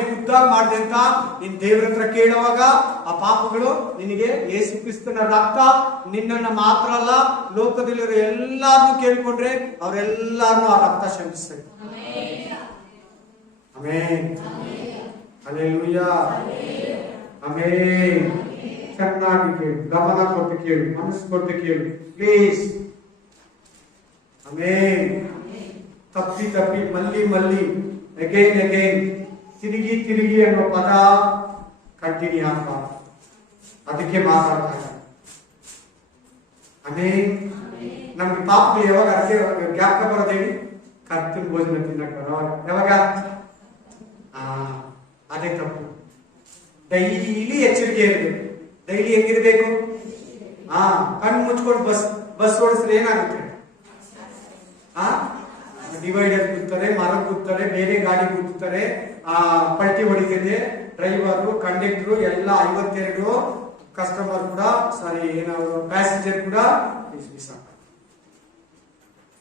ಖುದ್ದಾಗಿ ಮಾಡಿದೆ ಅಂತ ನೀನ್ ದೇವರ ಹತ್ರ ಕೇಳುವಾಗ ಆ ಪಾಪಗಳು ನಿನಗೆ ಯೇಸು ಕ್ರಿಸ್ತನ ರಕ್ತ ನಿನ್ನನ್ನು ಮಾತ್ರ ಅಲ್ಲ, ಲೋಕದಲ್ಲಿರೋ ಎಲ್ಲಾರನ್ನು ಕೇಳ್ಕೊಂಡ್ರೆ ಅವರೆಲ್ಲಾರನ್ನು ಆ ರಕ್ತ ಕ್ಷಮಿಸ್ತದೆ. Amen, hallelujah, amen. ಚೆನ್ನಾಗಿ ಕೇಳು, ಗಮನ ಕೊಟ್ಟು ಕೇಳು, ಮನಸ್ಸು ಕೊಟ್ಟು ಕೇಳು ಪ್ಲೀಸ್. ಆಮೆನ್. ತಪ್ಪಿ ಮಲ್ಲಿ ಅಗೈನ್ ಅಗೈನ್ ತಿರುಗಿ ತಿರುಗಿ ಅನ್ನೋ ಪದ ಕಂಟಿನ್ಯೂ ಆಗ್ಬಾರ್ದು. ಅದಕ್ಕೆ ಮಾತಾಡ್ತಾ ಇದ್ದಾರೆ. ಆಮೇಲೆ ನಮ್ಗೆ ಪಾಪ ಯಾವಾಗ ಅರ್ಕೆ ಜ್ಞಾಪಕ ಬರೋದೇಳಿ ಕರ್ತನ ಭೋಜನ ತಿನ್ನಕ್ಕೆ ಬರೋವಾಗ ಯಾವಾಗ ಅದೇ ತಪ್ಪು. ಡೈಲಿ ಎಚ್ಚರಿಕೆ ಇರಬೇಕು. ಡೈಲಿ ಹೆಂಗಿರ್ಬೇಕು? ಕಣ್ಣು ಮುಚ್ಕೊಂಡು ಬಸ್ ಓಡಿಸಿದ್ರೆ ಏನಾಗುತ್ತೆ? ಡಿವೈಡರ್ ಕೂತ್ತಾರೆ, ಮರ ಕೂತ್ತಾರೆ, ಬೇರೆ ಗಾಡಿ ಕೂತ್ತಾರೆ, ಪಲ್ಟಿ ಹೊಡಿತಿದೆ ಡ್ರೈವರು, ಕಂಡಕ್ಟರ್ ಎಲ್ಲ 52 ಕಸ್ಟಮರ್ ಕೂಡ ಸಾರಿ ಏನಾದ್ರು ಪ್ಯಾಸೆಂಜರ್ ಕೂಡ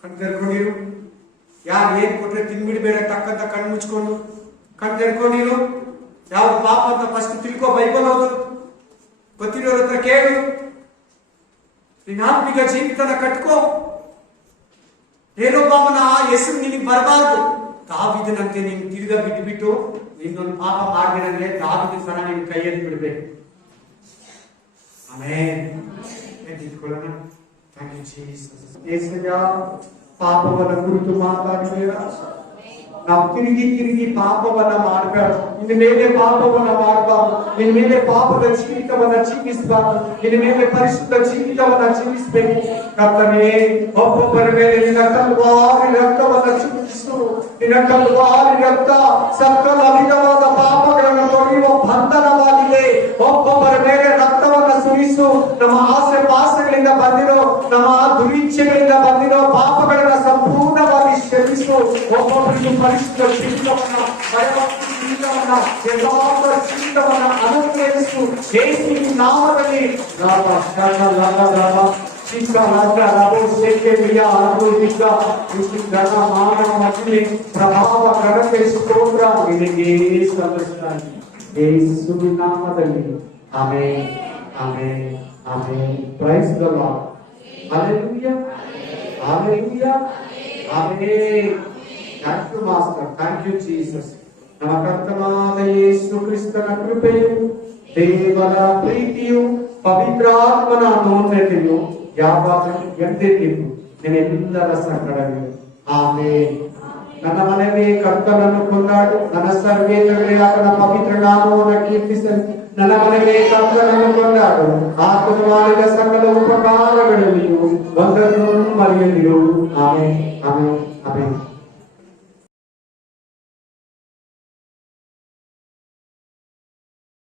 ಕಣ್ ತೆರ್ಕೊಂಡಿರು. ಯಾರು ಏನ್ ಕೊಟ್ರೆ ತಿನ್ಬಿಡ್ಬೇಡ ತಕ್ಕಂತ ಕಣ್ ಮುಚ್ಕೊಂಡು ಕಣ್ ತೆರ್ಕೊಂಡಿರು. ಯಾವ್ದು ಪಾಪ ಅಂತ ಫಸ್ಟ್ ತಿಳ್ಕೊ. ಬೈಬಲ್ ಓದು, ಗೊತ್ತಿರೋರ ಹತ್ರ ಕೇಳು, ನಿನ್ನ ಆತ್ಮಿಕ ಜೀವಿತನ ಕಟ್ಕೋ. ಯೆರೊಬ್ಬಾಮನ ಹೆಸರು ನಿನಗೆ ಬರಬಾರ್ದು. ದಾವೀದನಂತೆ ನೀನು ತಿರುಗ ಬಿಟ್ಟು ನಿನ್ನೊಂದು ಪಾಪ ಮಾಡಿದ್ರೆ ದಾವೀದನ ಸಹ ನಿನ್ ಕೈಯಲ್ಲಿ ಬಿಡ್ಬೇಕು. ಆಮೆನ್. ಎದ್ದಿಕೊಳ್ಳೋಣ. Thank you Jesus. ಯೇಸಯ್ಯ ಪಾಪವನ್ನ ಕುರಿತು ಮಾತಾಡ್ತೀರಾ? ನಾವು ತಿರುಗಿ ತಿರುಗಿ ಪಾಪವನ್ನ ಮಾಡಬಾರ್ದು. ಇನ್ನು ಮೇಲೆ ಪಾಪವನ್ನ ಮಾಡಬಾರ್ದು. ಇನ್ನು ಮೇಲೆ ಪಾಪದ ಜೀವಿತವನ್ನ ಜೀವಿಸಬಾರ್ದು. ಇನ್ನು ಮೇಲೆ ಪರಿಶುದ್ಧ ಜೀವಿತವನ್ನ ಜೀವಿಸಬೇಕು. ಕರ್ತನೇ, ಒಬ್ಬೊಬ್ಬರ ಮೇಲೆ ನಿನ್ನ ಕಲ್ವಾರಿ ರಕ್ತವನ್ನ ಚಿಮುಕಿಸು. ನಿನ್ನ ಕಲ್ವಾರಿ ರಕ್ತ ಸಕಲ ವಿಧವಾದ ಪಾಪಗಳನ್ನು ತೊಳೆಯುವ ಬಂಧನವಾಗಿದೆ. ಒಬ್ಬೊಬ್ಬರ ಮೇಲೆ ರಕ್ತವನ್ನ ಸುರಿಸು. ನಮ್ಮ ಆಸೆ ಪಾಸಗಳಿಂದ ಬಂದಿರೋ, ನಮ್ಮ ದುರಿಚ್ಛೆಗಳಿಂದ ಬಂದಿರೋ ಪಾಪಗಳನ್ನ ಸಂಪೂರ್ಣವಾಗಿ ಕ್ಷಮಿಸು. ಒಬ್ಬೊಬ್ಬರಿಗೆ ಪರಿಶುದ್ಧ ಜೀವಿತವನ್ನ, ಭಯಭಕ್ತಿ ಜೀವಿತವನ್ನ, ಯಥಾರ್ಥ ಜೀವಿತವನ್ನ ಅನುಗ್ರಹಿಸು. ಯೇಸುವಿನ ನಾಮದಲ್ಲಿ ಪ್ರಭಾವ ಘನತೆ ಸ್ತೋತ್ರ ನಿನಗೆ ಸಮರ್ಪಿಸುತ್ತೇನೆ. ಯೇಸುವಿನ ನಾಮದಲ್ಲಿ amen, amen, amen. Praise the Lord. Hallelujah, hallelujah, amen. Thank you master. Thank you Jesus. ನಮ್ಮ ಕರ್ತನಾದ ಯೇಸು ಕ್ರಿಸ್ತನ ಕೃಪೆಯು, ದೇವರ ಪ್ರೀತಿಯು, ಪವಿತ್ರಾತ್ಮನ ಅನ್ಯೋನ್ಯತೆಯು ಯಾವಾಗಲೂ ಎಂದೆಂದಿಗೂ ನಿಮ್ಮೆಲ್ಲರ ಸಂಗಡವಿದೆ. ಆಮೆನ್. ನನ್ನ ಮನೆಯೇ ಕರ್ತನನ್ನು ಕೊಂಡಾಡು, ನನ್ನ ಸರ್ವೇಂದ್ರಗಳೇ ಆತನ ಪವಿತ್ರ ನಾಮವನ್ನು ಕೀರ್ತಿಸಲು. ನನ್ನ ಮನೆಯೇ ಕರ್ತನನ್ನು ಕೊಂಡಾಡು, ಆತನು ಮಾಡಿದ ಸಕಲ ಉಪಕಾರಗಳಲ್ಲಿಯೂ ಒಂದನ್ನು ಮರೆಯಲಿರು. Amen, amen, amen.